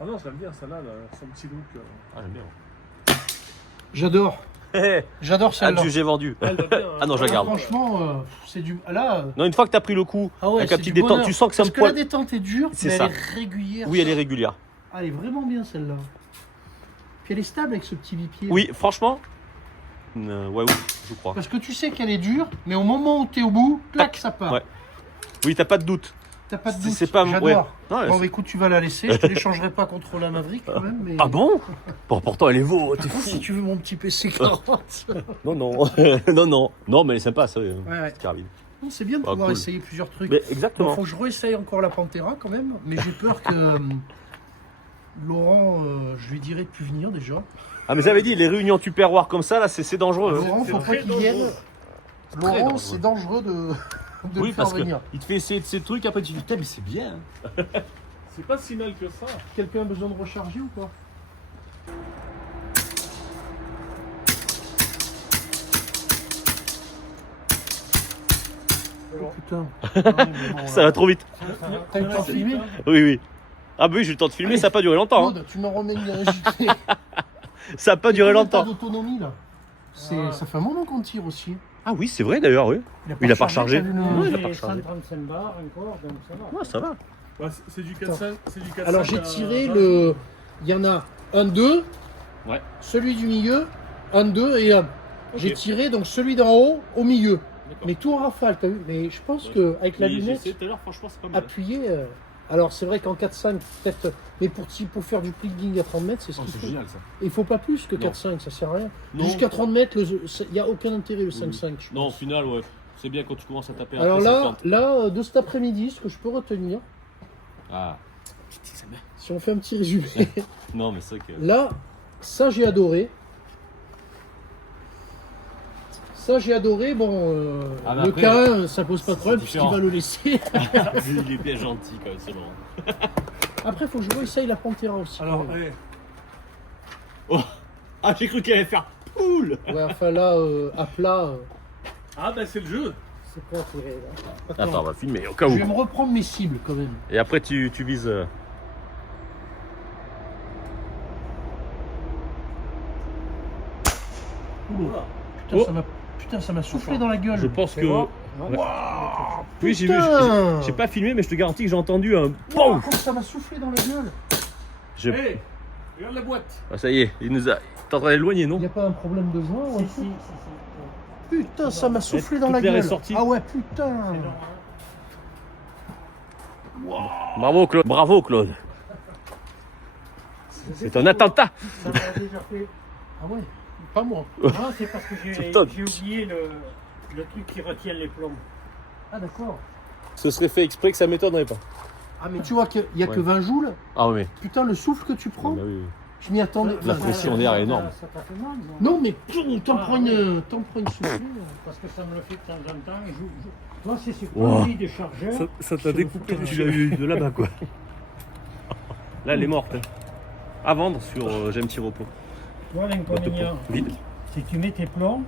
Ah non, je l'aime bien, celle-là, son petit look. Ah, j'aime bien. J'adore, j'adore celle-là. Adieu, j'ai vendu. Elle va bien, hein. Ah non, je Ah, regarde. franchement, c'est du. Là, Non, une fois que t'as pris le coup, ah ouais, avec la c'est petite du détente, bonheur. tu sens que c'est un Parce que la poil. détente est dure, C'est mais ça. elle est régulière. Oui, elle est régulière. Ah, elle est vraiment bien celle-là. Puis elle est stable avec ce petit bipied. Oui, franchement. Ouais, oui, je crois. Parce que tu sais qu'elle est dure, mais au moment où t'es au bout, clac, ça part. Ouais. Oui, t'as pas de doute. T'as pas de C'est- doute. c'est pas- J'adore. ouais. Non, Bon, c'est- bah, écoute, tu vas la laisser. Je te l'échangerai pas contre la Maverick quand même. Mais... Ah bon? Bon, pourtant, elle est vaut. T'es Si fou. tu veux mon petit PC 40. Non, non. non, non. Non, mais elle est sympa, ça. Ouais, ouais. Cette carabine. Non, c'est bien de Ah, pouvoir cool. essayer plusieurs trucs. Mais Il exactement. faut que je réessaye encore la Pantera quand même. Mais j'ai peur que Laurent, je lui dirai de plus venir déjà. Ah, mais j'avais dit, les réunions Tupperware comme ça, là, c'est dangereux. hein. Laurent, c'est faut pas très qu'il vienne. Très Laurent, dangereux. c'est dangereux de Oui, le faire parce que venir. il te fait essayer de ces trucs, après tu dis, putain, mais c'est bien. hein. C'est pas si mal que ça. Quelqu'un a besoin de recharger ou pas? Oh putain. Ah, mais bon, Ça là. va trop vite. T'as eu le temps de filmer? Oui, oui. Ah, bah oui, j'ai eu le temps de filmer, ça n'a pas duré longtemps. hein. Claude, tu m'en remets une JT. Ça n'a pas duré Combien t'as longtemps. d'autonomie là? Ça fait un moment qu'on tire aussi. Ah oui, c'est vrai d'ailleurs, oui. Il a pas rechargé. t'as vu le- Ouais, il a pas J'ai rechargé. 135 bars encore, donc ça va. Ouais, ça va. Ouais, c'est du 4-5. C'est du 4-5 Alors j'ai à tiré 20. le. Il y en a un 2, Ouais. celui du milieu, un 2 et un. J'ai Ok. tiré donc celui d'en haut au milieu. D'accord. Mais tout en rafale, t'as vu? Mais je pense qu'avec la Mais j'ai lunette essayé tout à l'heure, franchement, c'est pas mal. appuyée. Alors c'est vrai qu'en 4-5, peut-être. Mais pour faire du pligging à 30 mètres, c'est ce Oh, qu'il c'est faut. génial ça. Et il faut pas plus que Non. 4-5, ça sert à rien. Non. Jusqu'à 30 mètres, il n'y a aucun intérêt le 5-5. je Non, au pense. final, ouais. C'est bien quand tu commences à taper Alors après là, 50. de cet après-midi, ce que je peux retenir, Ah. si on fait un petit résumé, Non, mais c'est vrai que. là, ça j'ai adoré. Ça j'ai adoré. Bon, Ah, mais le après, cas, ça pose pas de c'est problème puisqu'il différent. va le laisser. Il est bien gentil quand même, c'est bon. Après, il faut que je essaye la Pantera aussi. Alors, quand même. eh, Ah, j'ai cru qu'elle allait faire poule. Ouais, enfin là, à plat, ah bah c'est le jeu. c'est prêt à tirer. Là. Attends, on va filmer au cas Je où. vais me reprendre mes cibles quand même. Et après, tu vises. Oula. Oh. Putain, ça m'a soufflé dans la gueule. Je pense Fais que. voir. Oui, j'ai vu. Putain. J'ai pas filmé, mais je te garantis que j'ai entendu un. Wow, comme ça m'a soufflé dans la gueule. Je... Hé, regarde la boîte. Ah, ça y est, il nous a... T'es en train d'éloigner, Il non? n'y a pas un problème de joint ou un Si, truc si. Putain, ça m'a soufflé dans Toute la l'air est gueule. sorti. Ah ouais, putain. Bravo, Claude. Bravo, Claude. C'est un attentat. Ça m'a déjà fait. Ah ouais, pas moi. Non, c'est parce que j'ai C'est top. oublié le truc qui retient les plombs. Ah d'accord. Ce serait fait exprès que ça m'étonnerait pas. Ah mais tu vois qu'il n'y a que Ouais. 20 joules. Ah oui. Putain, le souffle que tu prends, Bah oui, oui. je m'y attendais. La pression d'air est énorme. Ça t'a fait mal, non? Non mais t'en prends une soufflée. Parce que ça me le fait de temps en temps. Toi, c'est sur Wow. produit de chargeur. Ça t'a découpé les Tu l'as eu de là-bas, quoi. Là, elle est morte. Hein. À vendre sur J'ai un petit repos. Toi, l'inconvénient, Vide. c'est que tu mets tes plombs,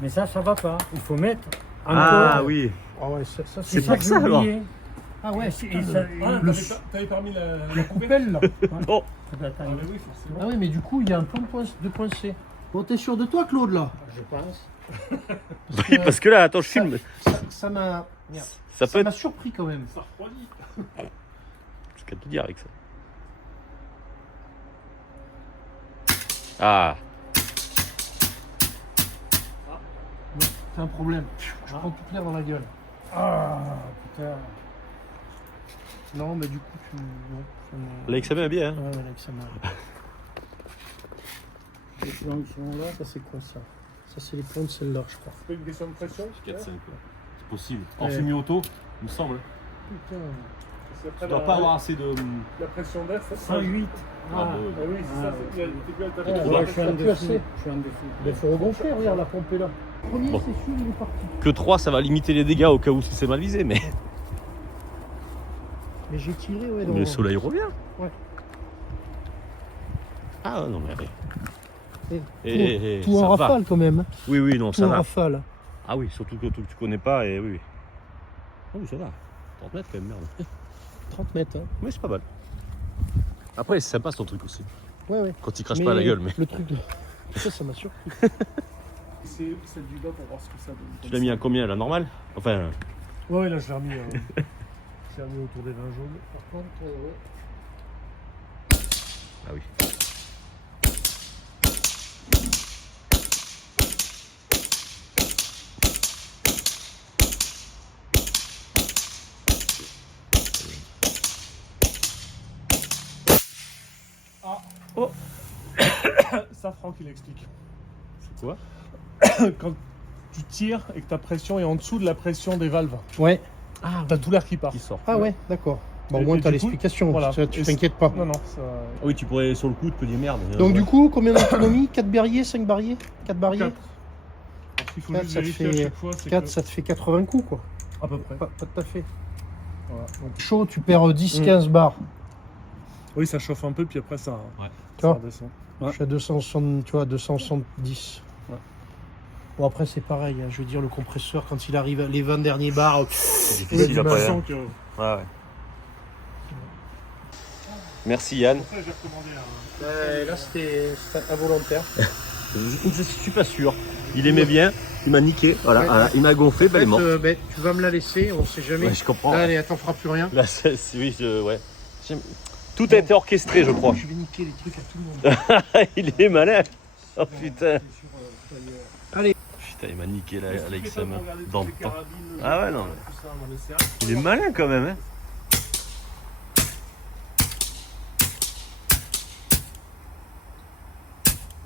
mais ça va pas. Il faut mettre encore. Ah oui. Ah ouais, ça C'est c'est ça pour que ça, j'ai alors. oublié. Ah ouais, Et ça- T'avais parmi la coupelle là. Oh. Attends, Ah mais oui, forcément. Ah oui, mais du coup, il y a un point de point C. Bon, t'es sûr de toi, Claude, là? je pense. Oui, parce que là, attends, je filme. Ça m'a... Merde. Ça peut Ça m'a être... surpris quand même. Ça refroidit. Ce qu'à te dire avec ça. Ah. C'est un problème. Je prends toute l'air dans la gueule. Ah, putain. Non, mais du coup, tu... Non, ça m'a- Là, ça va bien. Hein. Ouais, ouais, ça m'a... Les plombs sont là. Ça, c'est quoi, ça? Ça, c'est les plombs de celle-là, je crois. C'est pas une question de pression? 4-5, c'est possible. En Ouais. semi-auto, il me semble. Putain. C'est après assez de... la pression d'air, ça 108. Ah, Ah, bon. Ah oui, c'est ça. Ah, T'es plus à ta Ouais, pression. ouais, je suis en T'as plus dessous. assez. Je suis en dessous. Il faut regonfler, regarde, la pompe est là. Premier, Bon. c'est sûr, il est parti. Que 3, ça va limiter les dégâts au cas où c'est mal visé, mais... Mais j'ai tiré, ouais. dans- Le soleil revient. Ouais. Ah non, mais... Et tout en ça va. rafale, quand même. Oui, oui, non, Tout ça en va. rafale. Ah oui, surtout que tu connais pas, et oui, oui. Oh, ça va. 30 mètres quand même, merde. 30 mètres, hein. Mais c'est pas mal. Après, c'est sympa ton truc aussi. Ouais, ouais. Quand il crache pas à la gueule, mais... Le truc de... Ça m'a surpris. C'est celle du bas pour voir ce que ça donne. Tu l'as mis à combien, la normale? Enfin... Ouais, là je l'ai remis. Je l'ai remis autour des 20 jaunes. Par contre, Ah oui. Ça, Franck, il explique. C'est quoi? Quand tu tires et que ta pression est en dessous de la pression des valves, ouais. Ah, t'as tout l'air qui part. qui sort. Ah ouais, d'accord. Bon, au Et- moins, et t'as du coup, l'explication. voilà. Tu Et t'inquiètes pas. Non, non, ça. Ah oui, tu pourrais sur le coup te dire merde. Donc, du coup, combien d'autonomie? 4 barrières, 5 barrières? 4 barrières? 4. Parce qu'il faut 4, juste ça te vérifier à fait... chaque fois. c'est 4, que- ça te fait 80 coups, quoi. À peu près. Pas tout à fait. Voilà. Donc, chaud, tu perds 10-15 bars. Oui, ça chauffe un peu, puis après ça, Ouais. Tu ça vois redescend. Je suis à 260, tu vois, 270. Ouais. Bon, après, c'est pareil. Hein. Je veux dire, le compresseur, quand il arrive à les 20 derniers bars, C'est Ouais, difficile tu après. sens Hein. que. Ouais, ouais. Merci Yann. Pour ça, j'ai recommandé un. là, c'était involontaire. Je suis pas sûr. Il aimait bien, il m'a niqué. Voilà, Ouais. voilà, il m'a gonflé, ben, elle est morte. Tu vas me la laisser, on sait jamais. Ouais, je comprends. Là, elle t'en fera plus rien. Là, oui, ouais. Tout a été orchestré, je crois. Je vais niquer les trucs à tout le monde. Il est malin. Oh putain. Allez. Putain, il m'a niqué là, Alex C'est pas Sam. pour regarder Dans toutes le les temps. carabines, Ah ouais, non, tout ça dans les cercles. Il est malin quand même, hein.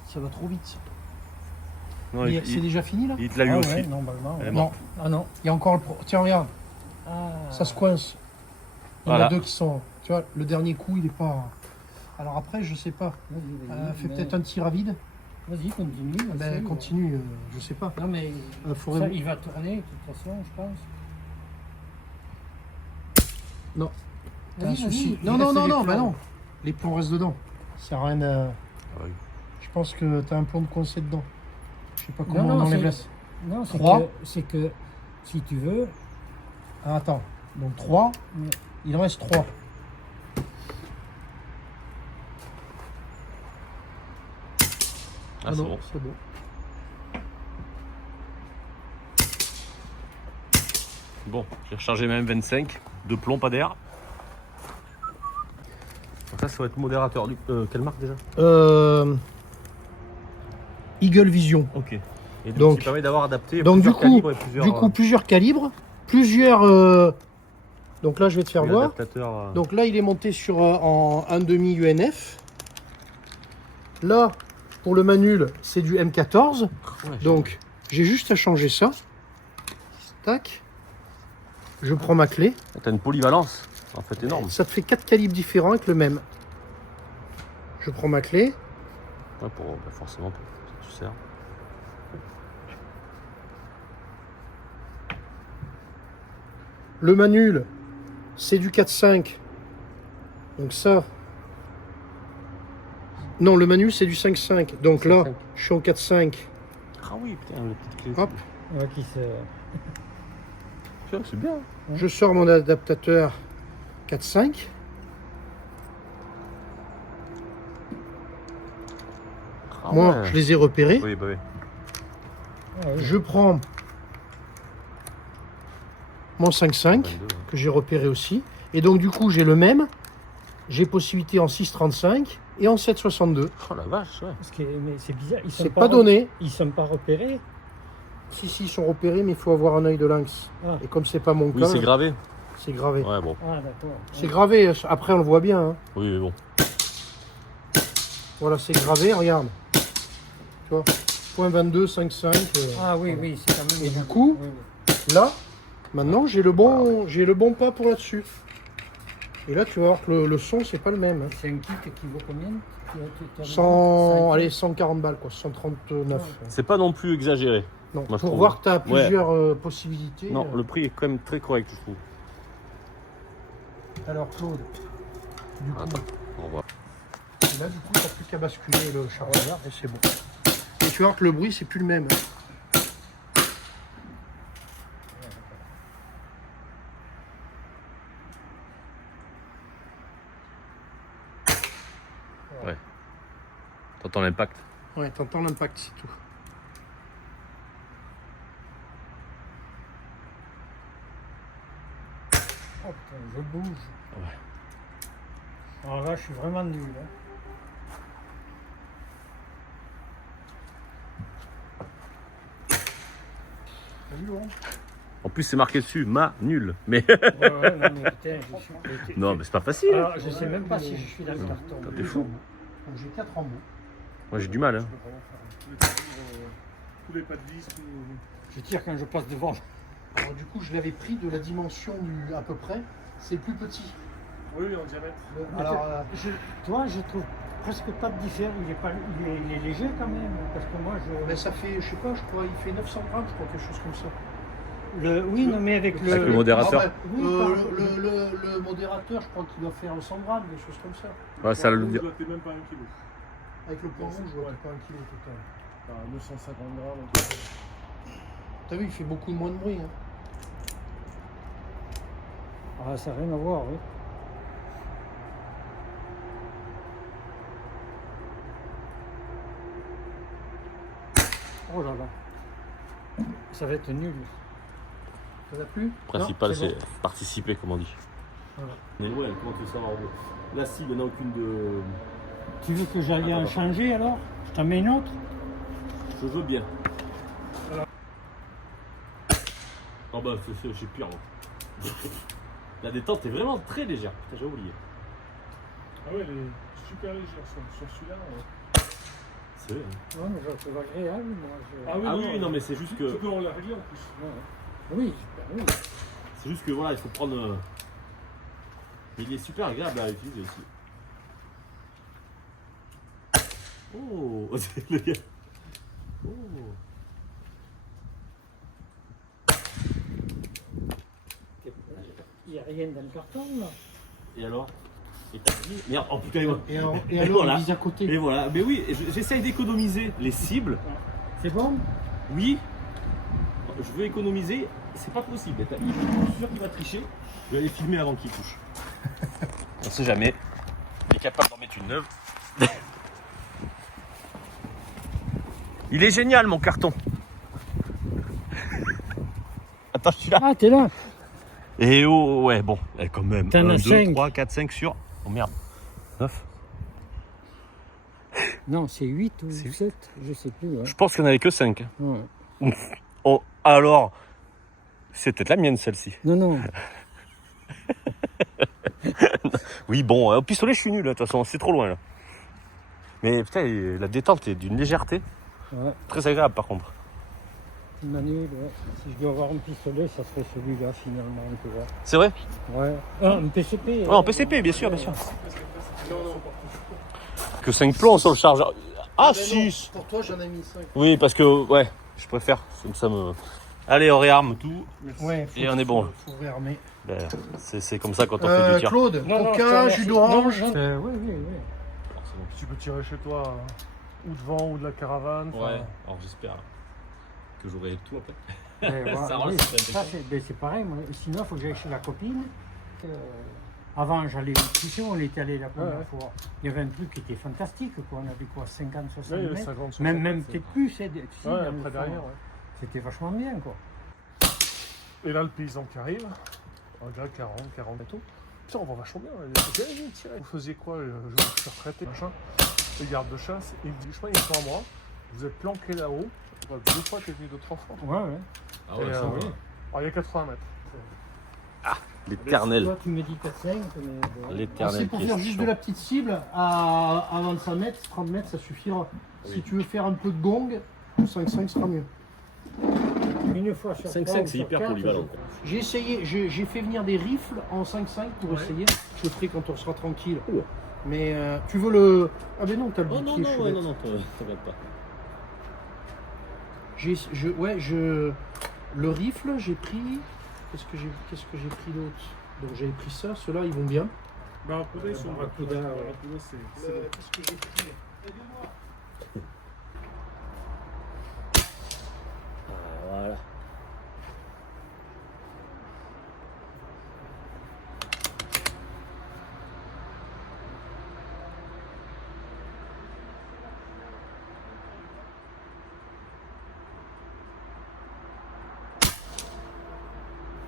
Ça va trop vite. Non, Mais c'est déjà fini là? il te l'a eu Ah aussi. ouais, normalement. Elle est ouais. Non. Ah non. Il y a encore le Tiens, regarde, Ah. ça se coince. Il y en Voilà. a deux qui sont. Tu vois, le dernier coup, il est pas. Alors après, je sais pas. Fais peut-être un tir à vide. Vas-y, continue. Ben, essaye. continue, je sais pas. Non, mais Faudrait- ça, il va tourner de toute façon, je pense. Non. T'as un Vas-y, souci. vas-y, Non, il non, reste non, les non, bah plombs. non. Les plombs restent dedans. Ça sert à rien de... Ah oui. Je pense que t'as un plomb de coincé dedans. Je sais pas comment Non, on non, enlève c'est- la... Non, Trois. c'est que si tu veux, Ah, attends. Donc 3. Ouais. Il en reste 3. Ah, c'est non, bon. c'est bon. Bon, j'ai rechargé ma M25. De plomb, pas d'air. Ça va être modérateur. Quelle marque déjà? Eagle Vision. Ok. Et Donc, ça permet d'avoir adapté donc plusieurs calibres et plusieurs calibres, plusieurs. Donc là, je vais te faire voir. adaptateurs. Donc là, il est monté sur en 1,5 UNF. Là, pour le manul, c'est du M14. Ouais, Donc, j'ai juste à changer ça. Tac. Je prends ma clé. t'as une polyvalence en fait énorme. Ça te fait 4 calibres différents avec le même. Je prends ma clé. Ouais, forcément, si tu sers. Le manul, c'est du 4.5. Donc ça. Non, le manul, c'est du 5.5. Donc là, 5.5. je suis en 4.5. Ah oui, putain, la petite clé. Hop. Ouais, qui se... Tiens, c'est bien. Je sors mon adaptateur 4.5. Ah Moi, ouais. je les ai repérés. Oui, bah oui. Ah, oui. Je prends mon 5.5 22, ouais. que j'ai repéré aussi. Et donc, du coup, j'ai le même. J'ai possibilité en 6.35 et en 7.62. Oh la vache, ouais. Parce que, mais c'est bizarre, ils sont C'est pas donné. Ils sont pas repérés. Si, ils sont repérés, mais il faut avoir un œil de lynx. Ah. Et comme c'est pas mon Oui, cas, c'est gravé. c'est gravé. Ouais, bon. Ah, d'accord. C'est gravé. Après, on le voit bien. Hein. Oui, mais bon. Voilà, c'est gravé. Regarde. Tu vois. Point 22, 5.5. Ah oui, oui, c'est quand même... Et du coup, oui, oui. Là, maintenant, j'ai le bon pas pour là-dessus. Et là, tu vas voir que le son, c'est pas le même. Hein. C'est un kit qui vaut combien? 140 balles, quoi. 139. C'est pas non plus exagéré. Non, Moi, je pour trouve. voir que tu as plusieurs possibilités. Non, le prix est quand même très correct, je trouve. Alors, Claude, du coup, Attends, on voit. là, du coup, tu n'as plus qu'à basculer le chargeur et c'est bon. Et tu vas voir que le bruit, c'est plus le même. Hein. Ouais. T'entends l'impact. Ouais, t'entends l'impact, c'est tout. Oh putain, je bouge. Ouais. Alors là, je suis vraiment nul. Hein. T'as vu, Laurent ? En plus, c'est marqué dessus, nul. Mais Ouais, non, mais putain, je suis... non, mais c'est pas facile. Alors, je sais même pas si je suis dans le carton. T'es fou. Donc, j'ai 4 embouts. Moi, j'ai du mal. Hein. Tous les pas de vis, Je tire quand je passe devant. Alors, du coup, je l'avais pris de la dimension à peu près. C'est plus petit. oui, en diamètre. Alors, Toi, je trouve presque pas de différence. Il est léger quand même. Parce que moi, je... mais ça fait, je sais pas, je crois, il fait 900 grammes, je crois, quelque chose comme ça. Oui, non, mais avec le... Avec le modérateur. Ah, Oui, le modérateur, je crois qu'il doit faire 100 grammes, des choses comme ça. Ouais, ça le Rouge, dire. là, t'es même pas 1 kg. Avec le point rouge, je vois Ouais. qu'il pas 1 kg total. Enfin, 950 grammes. T'as vu, il fait beaucoup moins de bruit. Hein. Ah, ça n'a rien à voir, oui. Oh là là. Ça va être nul. Ça va plus? Le principal, Non, c'est c'est participer, comme on dit. Voilà. Mais ouais, comment tu sors la cible, il n'y en a aucune de. Tu veux que j'aille en changer alors? Je t'en mets une autre? Je veux bien. Oh bah, j'ai pire. Moi. La détente est vraiment très légère. Putain, j'ai oublié. Ah ouais, elle est super légère sur celui-là. C'est vrai. Hein. Non, mais je trouve agréable, moi. Ah oui, non, mais c'est juste que. Tu peux en la régler en plus. Oui, oui. C'est juste que voilà, il faut prendre. Mais il est super agréable à utiliser aussi. Oh, c'est le gars. Oh. Il n'y a rien dans le carton, là. Et alors? Et t'as dit. Merde, oh putain, Et alors, voilà. il vise à côté. Et voilà, mais oui, j'essaye d'économiser les cibles. C'est bon? Oui, je veux économiser, c'est pas possible. Je suis sûr qu'il va tricher. Je vais aller filmer avant qu'il touche. On sait jamais. Il est capable d'en mettre une neuve. Il est génial mon carton. Attends, je suis là. Ah, t'es là? Et oh, ouais, bon, quand même. T'en 1, as 2, 5. 3, 4, 5 sur. Oh merde. 9. Non, c'est 8 ou C'est 7, je sais plus. Ouais. Je pense qu'il n'y en avait que 5. Ouais. Oh, alors, c'est peut-être la mienne celle-ci. Non, non. Oui, bon, au pistolet, je suis nul, de toute façon, c'est trop loin là. Mais putain, la détente est d'une légèreté. Ouais. Très agréable par contre. Manu, ouais. Si je dois avoir un pistolet, ça serait celui-là finalement, tu vois. C'est vrai? Ouais. Ah, un PCP. Ouais, en PCP, bien sûr, bien sûr. Que 5 plombs sur le chargeur. Ah, ben 6! Pour toi, j'en ai mis 5. Oui, parce que, ouais, je préfère. Ça me... Allez, on réarme tout. Ouais, Et on est bon. Faut réarmer. Ben, c'est comme ça quand on fait du tir. Claude, Non, non, coca, je jus te d'orange. remercie. Oui, oui, oui. Tu peux tirer chez toi ou devant ou de la caravane. alors j'espère que j'aurai tout après. Voilà, rend oui, le système. c'est pareil. Moi. Sinon, il faut que j'aille chez la copine. Avant, j'allais au petit on était allé la première fois. Il y avait un truc qui était fantastique. Quoi. On avait quoi, 50, 60 Ouais, mètres 50, 60 Même mètres, peut-être plus. Tu sais, dans le après fond. derrière, ouais. C'était vachement bien. Quoi. Et là, le paysan qui arrive, un gars 40 et tout. Putain, on va vachement bien. Vous faisiez quoi? Je suis retraité, machin. Le garde de chasse, il me dit, je crois, il est à moi. Vous êtes planqué là-haut. 2 fois, t'es venu 2-3 fois. Ouais, ouais. Ah Et, ouais, ça alors, va. il y a 80 mètres. L'éternel. Toi, tu me dis 4-5. Mais bon. L'éternel. C'est pour faire juste de la petite cible à 25 mètres, 30 mètres, ça suffira. Si tu veux faire un peu de gong, 5-5 sera mieux. Une fois sur 5-5, 3 ou c'est sur hyper 4, polyvalent. J'ai essayé, j'ai fait venir des rifles en 5-5 pour essayer. Je le ferai quand on sera tranquille. Mais tu veux le. Ah ben non, t'as le Oh bouclier. non, je suis non, bête. non, non, t'inquiète pas. Le rifle, j'ai pris. Qu'est-ce que j'ai pris d'autre? Donc j'avais pris ça, ceux-là ils vont bien. Barracuda, ils sont Barracuda, ouais. Barracuda, c'est bon. Qu'est-ce que j'ai pris? Voilà.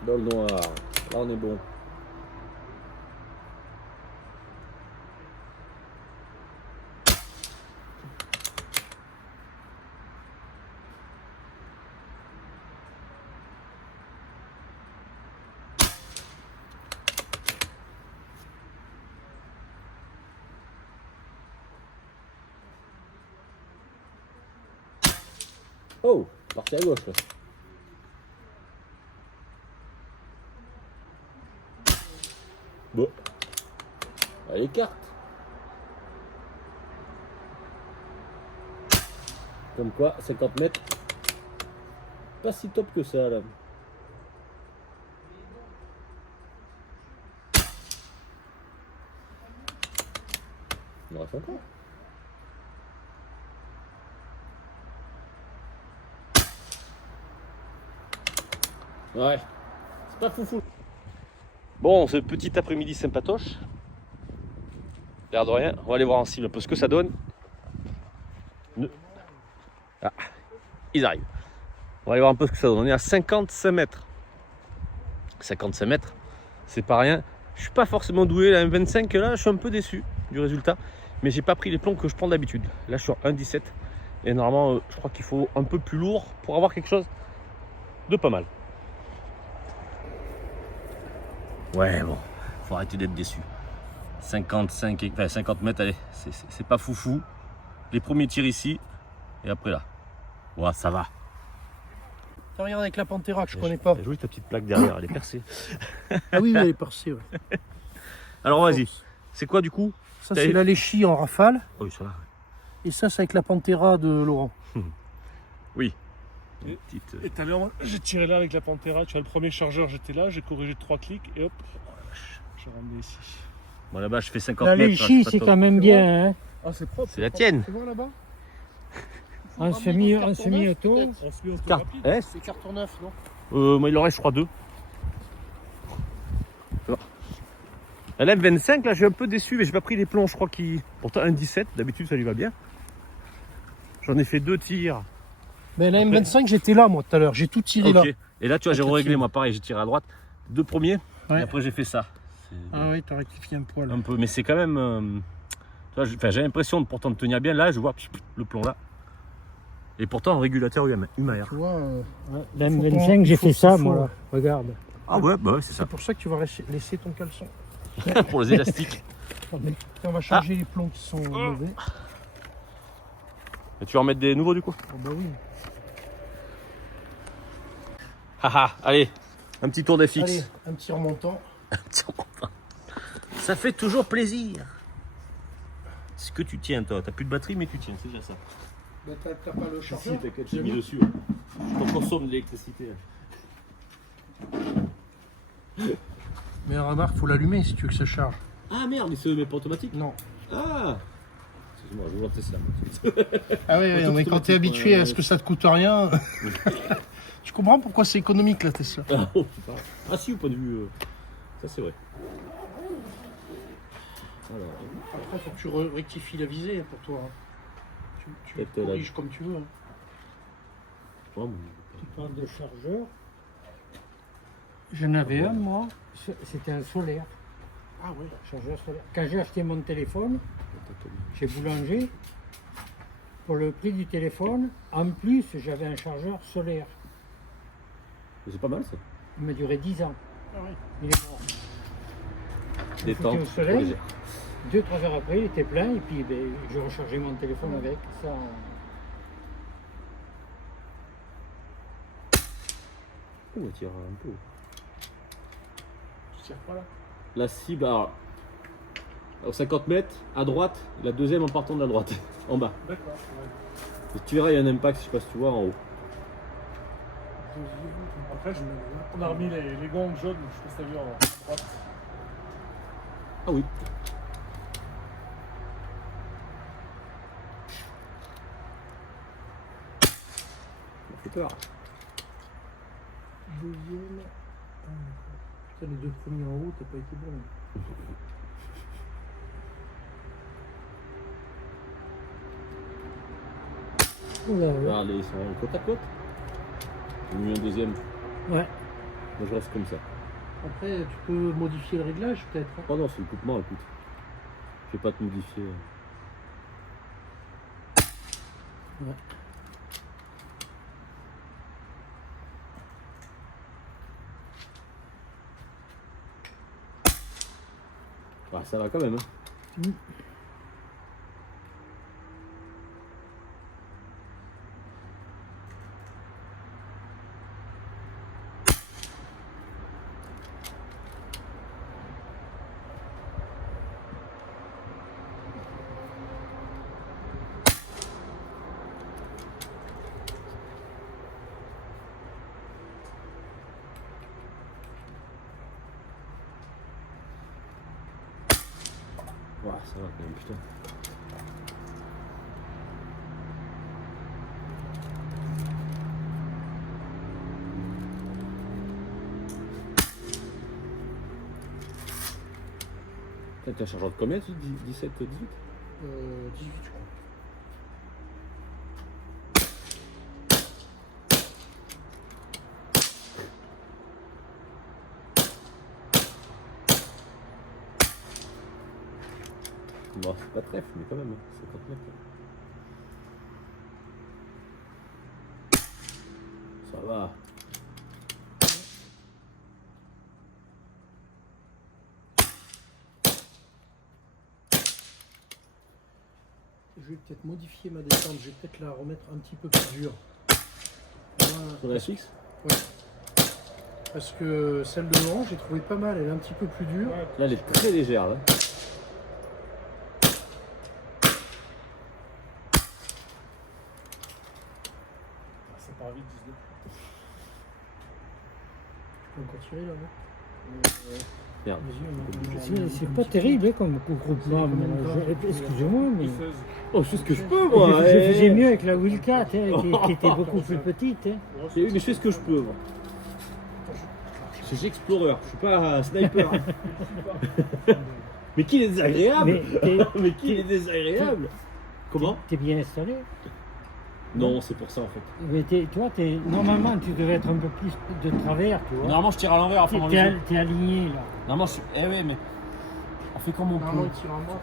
Dans le noir. Là, on est bon. Oh, parti à gauche là. Bon. Allez, carte. Comme quoi, 50 mètres. Pas si top que ça là. Il en reste encore. Ouais, c'est pas foufou. Bon, ce petit après-midi sympatoche. L'air de rien, on va aller voir en cible un peu ce que ça donne. Ah, ils arrivent. On va aller voir un peu ce que ça donne. On est à 55 mètres. 55 mètres, c'est pas rien. Je suis pas forcément doué, la M25 là, je suis un peu déçu du résultat. Mais j'ai pas pris les plombs que je prends d'habitude. Là, je suis sur 1,17. Et normalement, je crois qu'il faut un peu plus lourd pour avoir quelque chose de pas mal. Ouais, bon, faut arrêter d'être déçu. 50 mètres, allez, c'est pas foufou. Les premiers tirs ici, et après là. Ouais, ça va. T'as regardé avec la Pantera que je connais pas. T'as joué ta petite plaque derrière, elle est percée. Ah oui, elle est percée. Ouais. Alors vas-y, c'est quoi du coup? Ça, c'est la Léchi en rafale. Oui, ça va. Et ça, c'est avec la Pantera de Laurent. Oui. Et- Petite... Et tout à l'heure, j'ai tiré là avec la Pantera. Tu vois, le premier chargeur, j'étais là, j'ai corrigé de 3 clics et hop, j'ai ramené ici. Bon, là-bas, je fais 50 La mètres. Léchi, pas c'est top. quand même bien. Hein. Ah, c'est propre. C'est la tienne. Tu vois là-bas? En semi-auto. On se met au Carte. rapide. Eh, C'est carton neuf, non? moi, il en reste, je crois, 2. La M25, là, je suis un peu déçu, mais j'ai pas pris les plombs, je crois qu'il. Pourtant, 1,17, d'habitude, ça lui va bien. J'en ai fait 2 tirs. Ben, la M25, j'étais là, moi, tout à l'heure. J'ai tout tiré là. Ok. Et là, tu vois, j'ai Ok, réglé, tiens. moi, pareil, j'ai tiré à droite. 2 premiers, Ouais. et après, j'ai fait ça. C'est Ah oui, t'as rectifié un poil. un peu, mais c'est quand même. J'ai l'impression de pourtant de tenir bien. Là, je vois le plomb là. Et pourtant, régulateur humain. Tu vois, La faut M25, qu'on- j'ai faut- fait ça, faut- moi. Là. Regarde. Ah ouais, bah ouais, c'est ça. c'est pour ça que tu vas laisser ton caleçon. Pour les élastiques. Et on va changer les plombs qui sont mauvais. Et tu vas en mettre des nouveaux du coup? Oh, bah oui. Haha, allez, un petit tour des fixes. Allez, un petit remontant. Ça fait toujours plaisir. Ce que tu tiens, toi. T'as plus de batterie, mais tu tiens, c'est déjà ça. Bah, t'as pas le chargeur. t'inquiète, j'ai mis dessus. Je consomme de l'électricité. Mais remarque, faut l'allumer si tu veux que ça charge. Ah merde, il se met pas automatique? Non. Ah! Excuse-moi, je vois Tesla. Ah oui, mais quand t'es habitué à ce que ça te coûte rien, tu comprends pourquoi c'est économique la Tesla. Ah si, au point de vue... Ça c'est vrai. Alors, Après, faut que tu rectifies la visée pour toi. hein. Tu Peut-être corriges comme tu veux. hein. oh, Tu parles de chargeur. J'en avais un, moi. C'était un solaire. Ah ouais. Chargeur solaire. Quand j'ai acheté mon téléphone, chez Boulanger, pour le prix du téléphone, en plus, j'avais un chargeur solaire. c'est pas mal ça. Il m'a duré 10 ans. Ah ouais. Il est mort. Détente. au soleil. 2-3 heures après, il était plein et puis ben, je rechargeais mon téléphone avec. Ça, On tire un peu. Tu tires pas là. La cible, alors, aux 50 mètres, à droite, la deuxième en partant de la droite, en bas. D'accord. Ouais. Et tu verras, il y a un impact, je sais pas si tu vois, en haut. Après, on a remis les gongs jaunes, je sais pas si t'as vu, en droite. Ah oui. Ça fait peur. Deuxième. Putain, les deux premiers en haut, t'as pas été bon. oula, Ah, ils sont côte à côte. J'ai mis un deuxième. ouais. Moi, je reste comme ça. Après, tu peux modifier le réglage peut-être. hein. Oh non, c'est le coupement, écoute. Je vais pas te modifier. Ouais. Ah, ça va quand même. Hein. Ouah, ça va quand même, putain. T'as un chargeur de combien, tu dis 17, 18? 18, je crois. Bon, c'est pas trèfle, mais quand même, hein, 50 mètres. Ça va. Je vais peut-être modifier ma descente, je vais peut-être la remettre un petit peu plus dure. Voilà. Sur la fixe? Parce que celle de Laurent, j'ai trouvé pas mal, elle est un petit peu plus dure. Ouais, Là, elle est très légère, là. ça part vite, 19. Tu peux encore tirer là, non Merde. Vas-y, C'est pas terrible hein, comme regroupement. Excusez-moi, mais 16. Oh, je fais ce que je peux, moi. je faisais mieux avec la Wilcat hein, qui était beaucoup plus petite. Hein. Mais je fais ce que je peux, moi. Je suis explorer, je suis pas sniper. Mais qui est désagréable. Mais qui est désagréable. Comment? T'es bien installé. Non, c'est pour ça, en fait. Mais normalement, tu devais être un peu plus de travers, tu vois. Normalement, je tire à l'envers, enfin, T'es aligné là. Normalement, je suis... Eh ouais, mais... On fait comme on Normalement, peut. il tire en bas.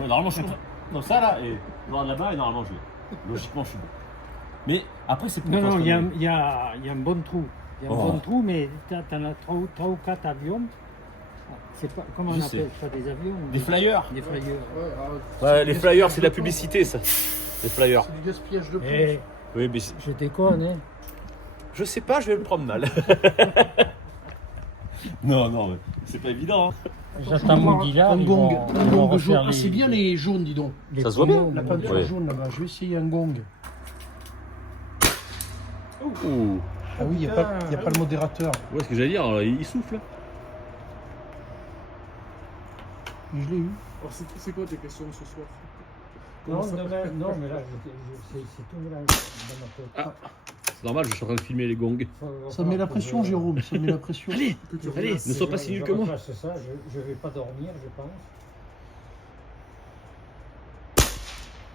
Ouais, normalement, je suis comme ça. Non, ça là, et là-bas, et normalement, je l'ai. Logiquement, je suis bon. Mais après, c'est pour Non, toi, non, je il y a, connais. il y a- il y a un bon trou. Il y a un Oh. bon trou, mais t'en as trois ou quatre avions. C'est pas, comment Je on sais. appelle ça, des avions ou Des flyers. Des flyers. Ouais, les flyers, c'est de la publicité, ça. Les flyers. C'est du gaspillage de Eh, Oui, mais je déconne, hein. je sais pas, je vais me prendre mal. non, non, mais c'est pas évident. Hein. J'attends mon dealer. Un ils gong, vont- un ils vont gong jaune. refaire Ah, c'est bien les jaunes, dis donc. les Ça se voit bien, promos, La mon peinture Dieu. Ouais. jaune là-bas. Je vais essayer un gong. Ouh. Ah oui, il n'y a pas le modérateur. Ouais, ce que j'allais dire, il souffle. Je l'ai eu. Alors, c'est quoi tes questions ce soir? Non, non, mais là, c'est tout mélangé dans ma tête. C'est normal, je suis en train de filmer les gongs. Ça met la pression, Jérôme. Ça met la pression. Allez, allez, ne sois pas si nul que moi. C'est ça, je vais pas dormir, je pense.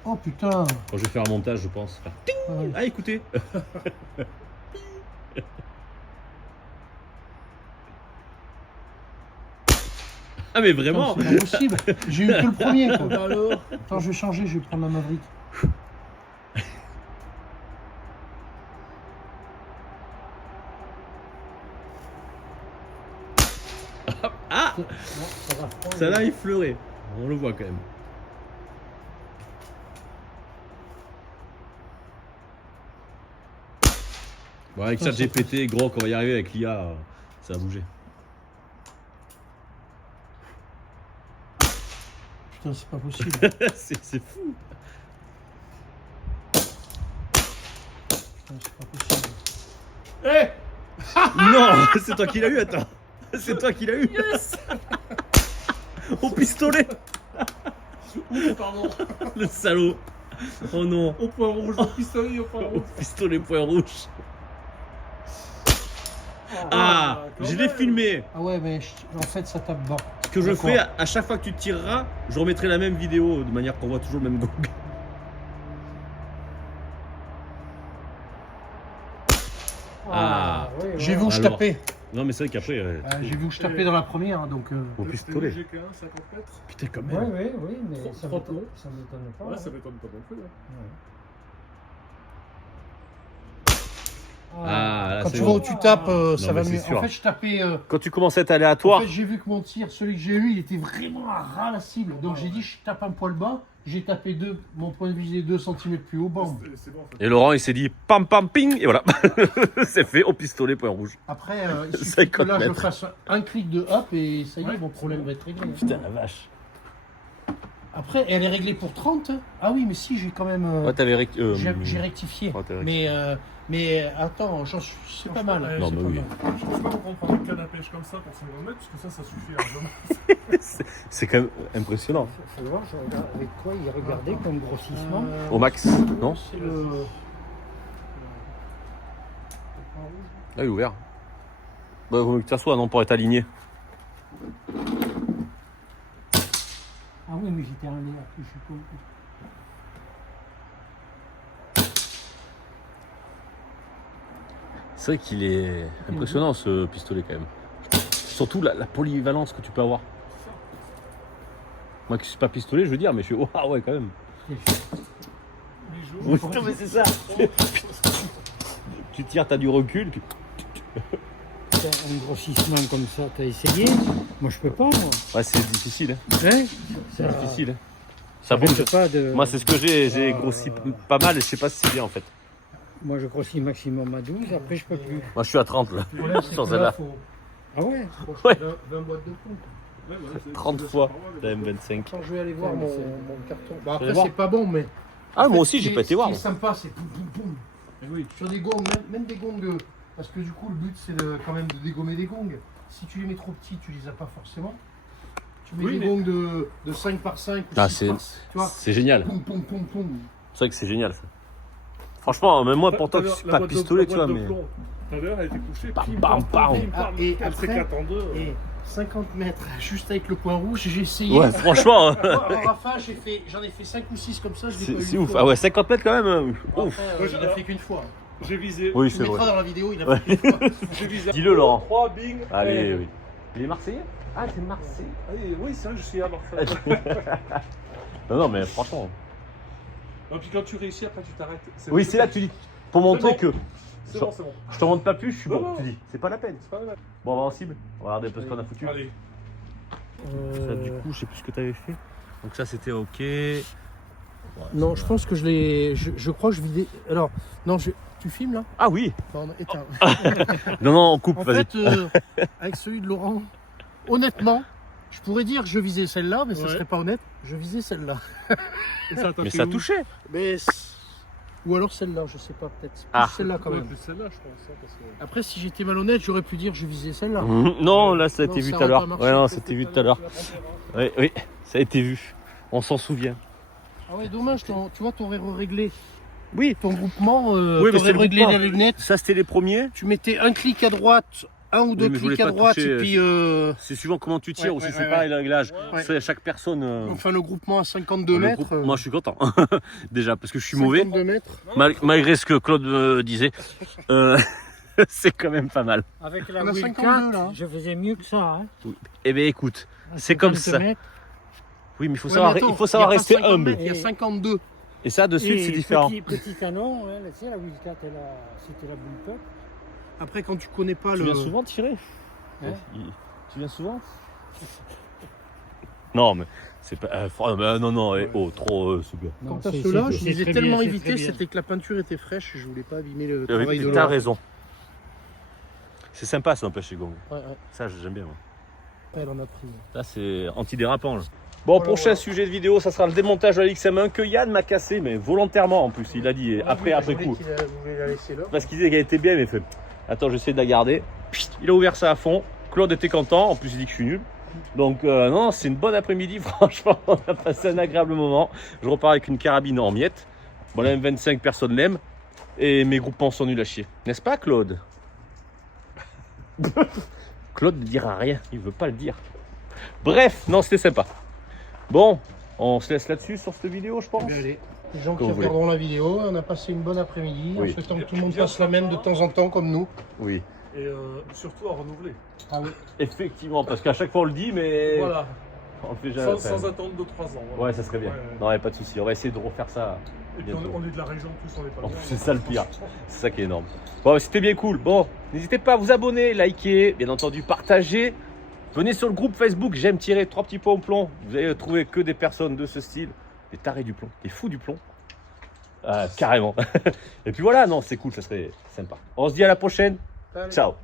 Oh putain. Quand je vais faire un montage, je pense. Ouais. Ah, écoutez. Ah, mais vraiment. C'est pas possible. J'ai eu que le premier, quoi. Alors. Attends, je vais changer. Je vais prendre la Maverick. Ah, Non, ça va prendre. ça là, il fleurait. On le voit quand même. Bon, avec ça GPT, gros, qu'on va y arriver avec l'IA, ça va bouger. Putain, c'est pas possible. c'est fou. Putain, c'est pas possible. Non, c'est toi qui l'as eu, attends. C'est toi qui l'as eu. Au pistolet. Pardon. Le salaud. Oh non. Au point rouge, au pistolet, au point Au rouge. pistolet point rouge. Ah, quand je l'ai même. filmé. Ah ouais, mais en fait, ça tape bas. Ce que je D'accord. fais, à chaque fois que tu tireras, je remettrai la même vidéo de manière qu'on voit toujours le même gong. Ah. oui, oui. J'ai vu où je Alors. tapais. Non, mais c'est vrai qu'après. J'ai vu où je tapais dans la première, donc. Au Le pistolet. GK1, 50 mètres. Putain, quand Oui, même. oui, oui, mais Trois- ça trois m'étonne plombs. ça m'étonne pas. Ouais, hein. ça m'étonne pas non plus. Hein. Ouais. Ah, là, Quand c'est tu vois bon. où tu tapes, ça Non, va mais mieux. c'est sûr. En fait, je tapais. Quand tu commences à être En aléatoire, fait, j'ai vu que mon tir, celui que j'ai eu, il était vraiment à ras la cible. Donc j'ai dit, je tape un poil bas. J'ai tapé mon point de visée 2 cm plus haut. Bam. C'est bon en fait. et Laurent il s'est dit pam pam ping, et voilà. C'est fait au pistolet point rouge. Après, il suffit 50 que là, je mètres. fasse un clic de hop et ça y est, Ouais. mon problème va être réglé. Putain, la vache. Après, elle est réglée pour 30. Ah oui, mais si, j'ai quand même. Ouais, t'avais J'ai rectifié. Ouais, t'as Mais attends, c'est pas mal. Non, c'est mais pas oui. mal. Je pense pas qu'on prend une canne à pêche comme ça pour 50 mètres, parce que ça suffit largement. C'est quand même impressionnant. Faut voir, je regarde avec quoi il regardait comme grossissement. Au max, non? C'est le. Là, il est ouvert. Bah, vaut mieux que tu t'assoies, non, pour être aligné. Ah oui, mais j'étais en l'air, je suis con. C'est vrai qu'il est impressionnant ce pistolet quand même. Surtout la polyvalence que tu peux avoir. Moi qui suis pas pistolet, je veux dire, mais je suis. Ah ouais, quand même. Bijoux. Oui, putain, mais c'est ça. Tu tires, t'as du recul. Puis... Un grossissement comme ça, t'as essayé? Moi, je peux pas, moi. Ouais, c'est difficile. Hein. Hein? C'est Ça- difficile. Hein. Ça arrête bouge. pas de... Moi, c'est ce que j'ai grossi pas mal et je sais pas si c'est bien en fait. Moi, je grossis maximum à 12, après, je peux plus. Moi, je suis à 30 là. Le problème, c'est Sur que là, celle-là. faut Ah ouais? Ouais. 20 boîtes de compte. Ouais, voilà, c'est- 30 c'est fois pas la mal. M25. Quand je vais aller voir Ouais, mais mon c'est- carton. vais Après, voir. c'est pas bon, mais. Ah, en moi fait, aussi, ce j'ai qui pas est- été voir. Ce qui est sympa, c'est poum poum poum. Eh oui. Sur des gongs, même des gongs. Parce que du coup, le but, c'est quand même de dégommer des gongs. Si tu les mets trop petits, tu les as pas forcément. Tu mets Oui, des mais- gongs de 5 par 5 ou Ah, 6 par. Tu vois, C'est génial. poum poum poum poum. C'est vrai que c'est génial ça. Franchement, même moi, pourtant, Tout à je l'heure, suis la pas boîte de- pistolet, la tu vois, boîte de mais. plomb, tout à l'heure, elle était couchée. Bam, pim, bam, pam, bam. pim, pam, Et elle après- C4 en deux. Et 50 mètres, juste avec le point rouge, j'ai essayé. Ouais, franchement, hein. En rafale, j'en ai fait 5 ou 6 comme ça, je l'ai pas eu c'est une ouf. fois. Ah ouais, 50 mètres quand même. Hein. Bon, Ouf. après, Ouais, il a alors- fait qu'une fois. J'ai visé. Oui, Tu c'est mettras vrai. dans la vidéo, il a fait qu'une fois. J'ai visé. Dis-le, Laurent. 3 bing. Allez, oui. Il est Marseillais? Ah, c'est Marseille. Oui, c'est vrai, je suis à Marseille. Non, mais franchement. Et puis quand tu réussis, après tu t'arrêtes. Oui, c'est là que tu dis, pour montrer bon. que C'est bon, c'est bon. je te montre pas plus, je suis Non, bon. non. Tu dis, c'est pas la peine. C'est pas mal. Bon, on va en cible. On va regarder un peu ce qu'on a foutu. Allez. Ça, du coup, je sais plus ce que tu avais fait. Donc ça, c'était ok. Ouais, Non, ça je va. pense que je crois que je vidais. Alors, non, tu filmes là? Ah oui. Non, éteins. Non, on coupe, En vas-y. fait, avec celui de Laurent, honnêtement, je pourrais dire que je visais celle-là, mais ça Ouais. serait pas honnête. Je visais celle-là. Et ça t'a Mais fait ça où touchait. Mais ou alors celle-là, je sais pas, peut-être. Plus Ah. celle-là quand Ouais, même. plus celle-là, je pense. Hein, parce que... Après, si j'étais malhonnête, j'aurais pu dire que je visais celle-là. Non, là, ça a Non, été vu ça tout à aurait l'heure. pas marché. Ouais, non, c'était vu tout à l'heure. Oui, oui, ça a été vu. On s'en souvient. Ah ouais, dommage, tu vois, t'aurais réglé Oui, ton groupement, Oui, mais c'est t'aurais le réglé groupement. les lunettes. ça, c'était les premiers. Tu mettais un clic à droite, un ou deux mais je voulais clics à pas droite, toucher, et puis C'est suivant comment tu tires Ouais, aussi, ouais, c'est ouais, pareil le réglage. Ouais. C'est chaque personne. enfin le groupement à 52 le mètres. groupe- Moi, je suis content. Déjà, parce que je suis mauvais. 52 mètres. Malgré ce que Claude me disait, c'est quand même pas mal. Avec la On a Wheel 52 4, là. je faisais mieux que ça. Hein. Eh bien, écoute, c'est comme 50 ça. mètres. Oui, mais il faut Ouais, savoir, mais attends, il faut savoir il y a pas rester 50 humble. mètres, il y a 52. Et ça, de suite, Et c'est différent. Petit canon, ouais, tu sais, la Wheel 4, c'était la bullpuck. Après, quand tu connais pas Tu le. viens souvent tirer Hein Tu viens souvent Non, mais c'est pas. non, non, trop, c'est bien. Quand Non, t'as c'est- ceux-là, c'est- je c'est les ai très tellement bien, c'est évités, très bien. c'était que la peinture était fraîche, je voulais pas abîmer le travail de T'as Laurent. raison. C'est sympa, ça, n'empêche, les gongs. Ouais, ouais. Ça, j'aime bien. Moi. Elle en a pris. Là, c'est antidérapant. Là. Bon, prochain sujet de vidéo, ça sera le démontage de la XM1 que Yann m'a cassé, mais volontairement en plus. Il a dit après coup. Parce qu'il disait qu'elle était bien, mais il fait attends, j'essaie de la garder. Pfft, il a ouvert ça à fond. Claude était content. En plus, il dit que je suis nul. Donc, non, c'est une bonne après-midi. Franchement, on a passé un agréable moment. Je repars avec une carabine en miettes. Bon, la M25, personne l'aime. Et mes groupements sont nuls à chier. N'est-ce pas, Claude? Claude ne dira rien. Il veut pas le dire. Bref, non, c'était sympa. Bon, on se laisse là-dessus sur cette vidéo, je pense. Eh bien, allez. Les gens qui Comme vous voulez. regarderont la vidéo, on a passé une bonne après-midi. Oui. En souhaitant que tout le monde fasse la même de temps en temps comme nous. Oui, Et surtout à renouveler. Ah oui. effectivement, parce qu'à chaque fois on le dit, mais Voilà. on le fait jamais. Sans attendre 2-3 ans. Voilà. Ouais, ça serait bien. Ouais. Non, y a pas de souci. On va essayer de refaire ça. Et puis bientôt. on est de la région tous, on est pas En loin. plus, c'est ça le pire. C'est ça qui est énorme. Bon, c'était bien cool. Bon, n'hésitez pas à vous abonner, liker, bien entendu, partager. Venez sur le groupe Facebook J'aime tirer 3 petits points au plomb. Vous allez trouver que des personnes de ce style. Des tarés du plomb, des fous du plomb. Carrément. Et puis voilà, non, c'est cool, ça serait sympa. On se dit à la prochaine. Allez. Ciao.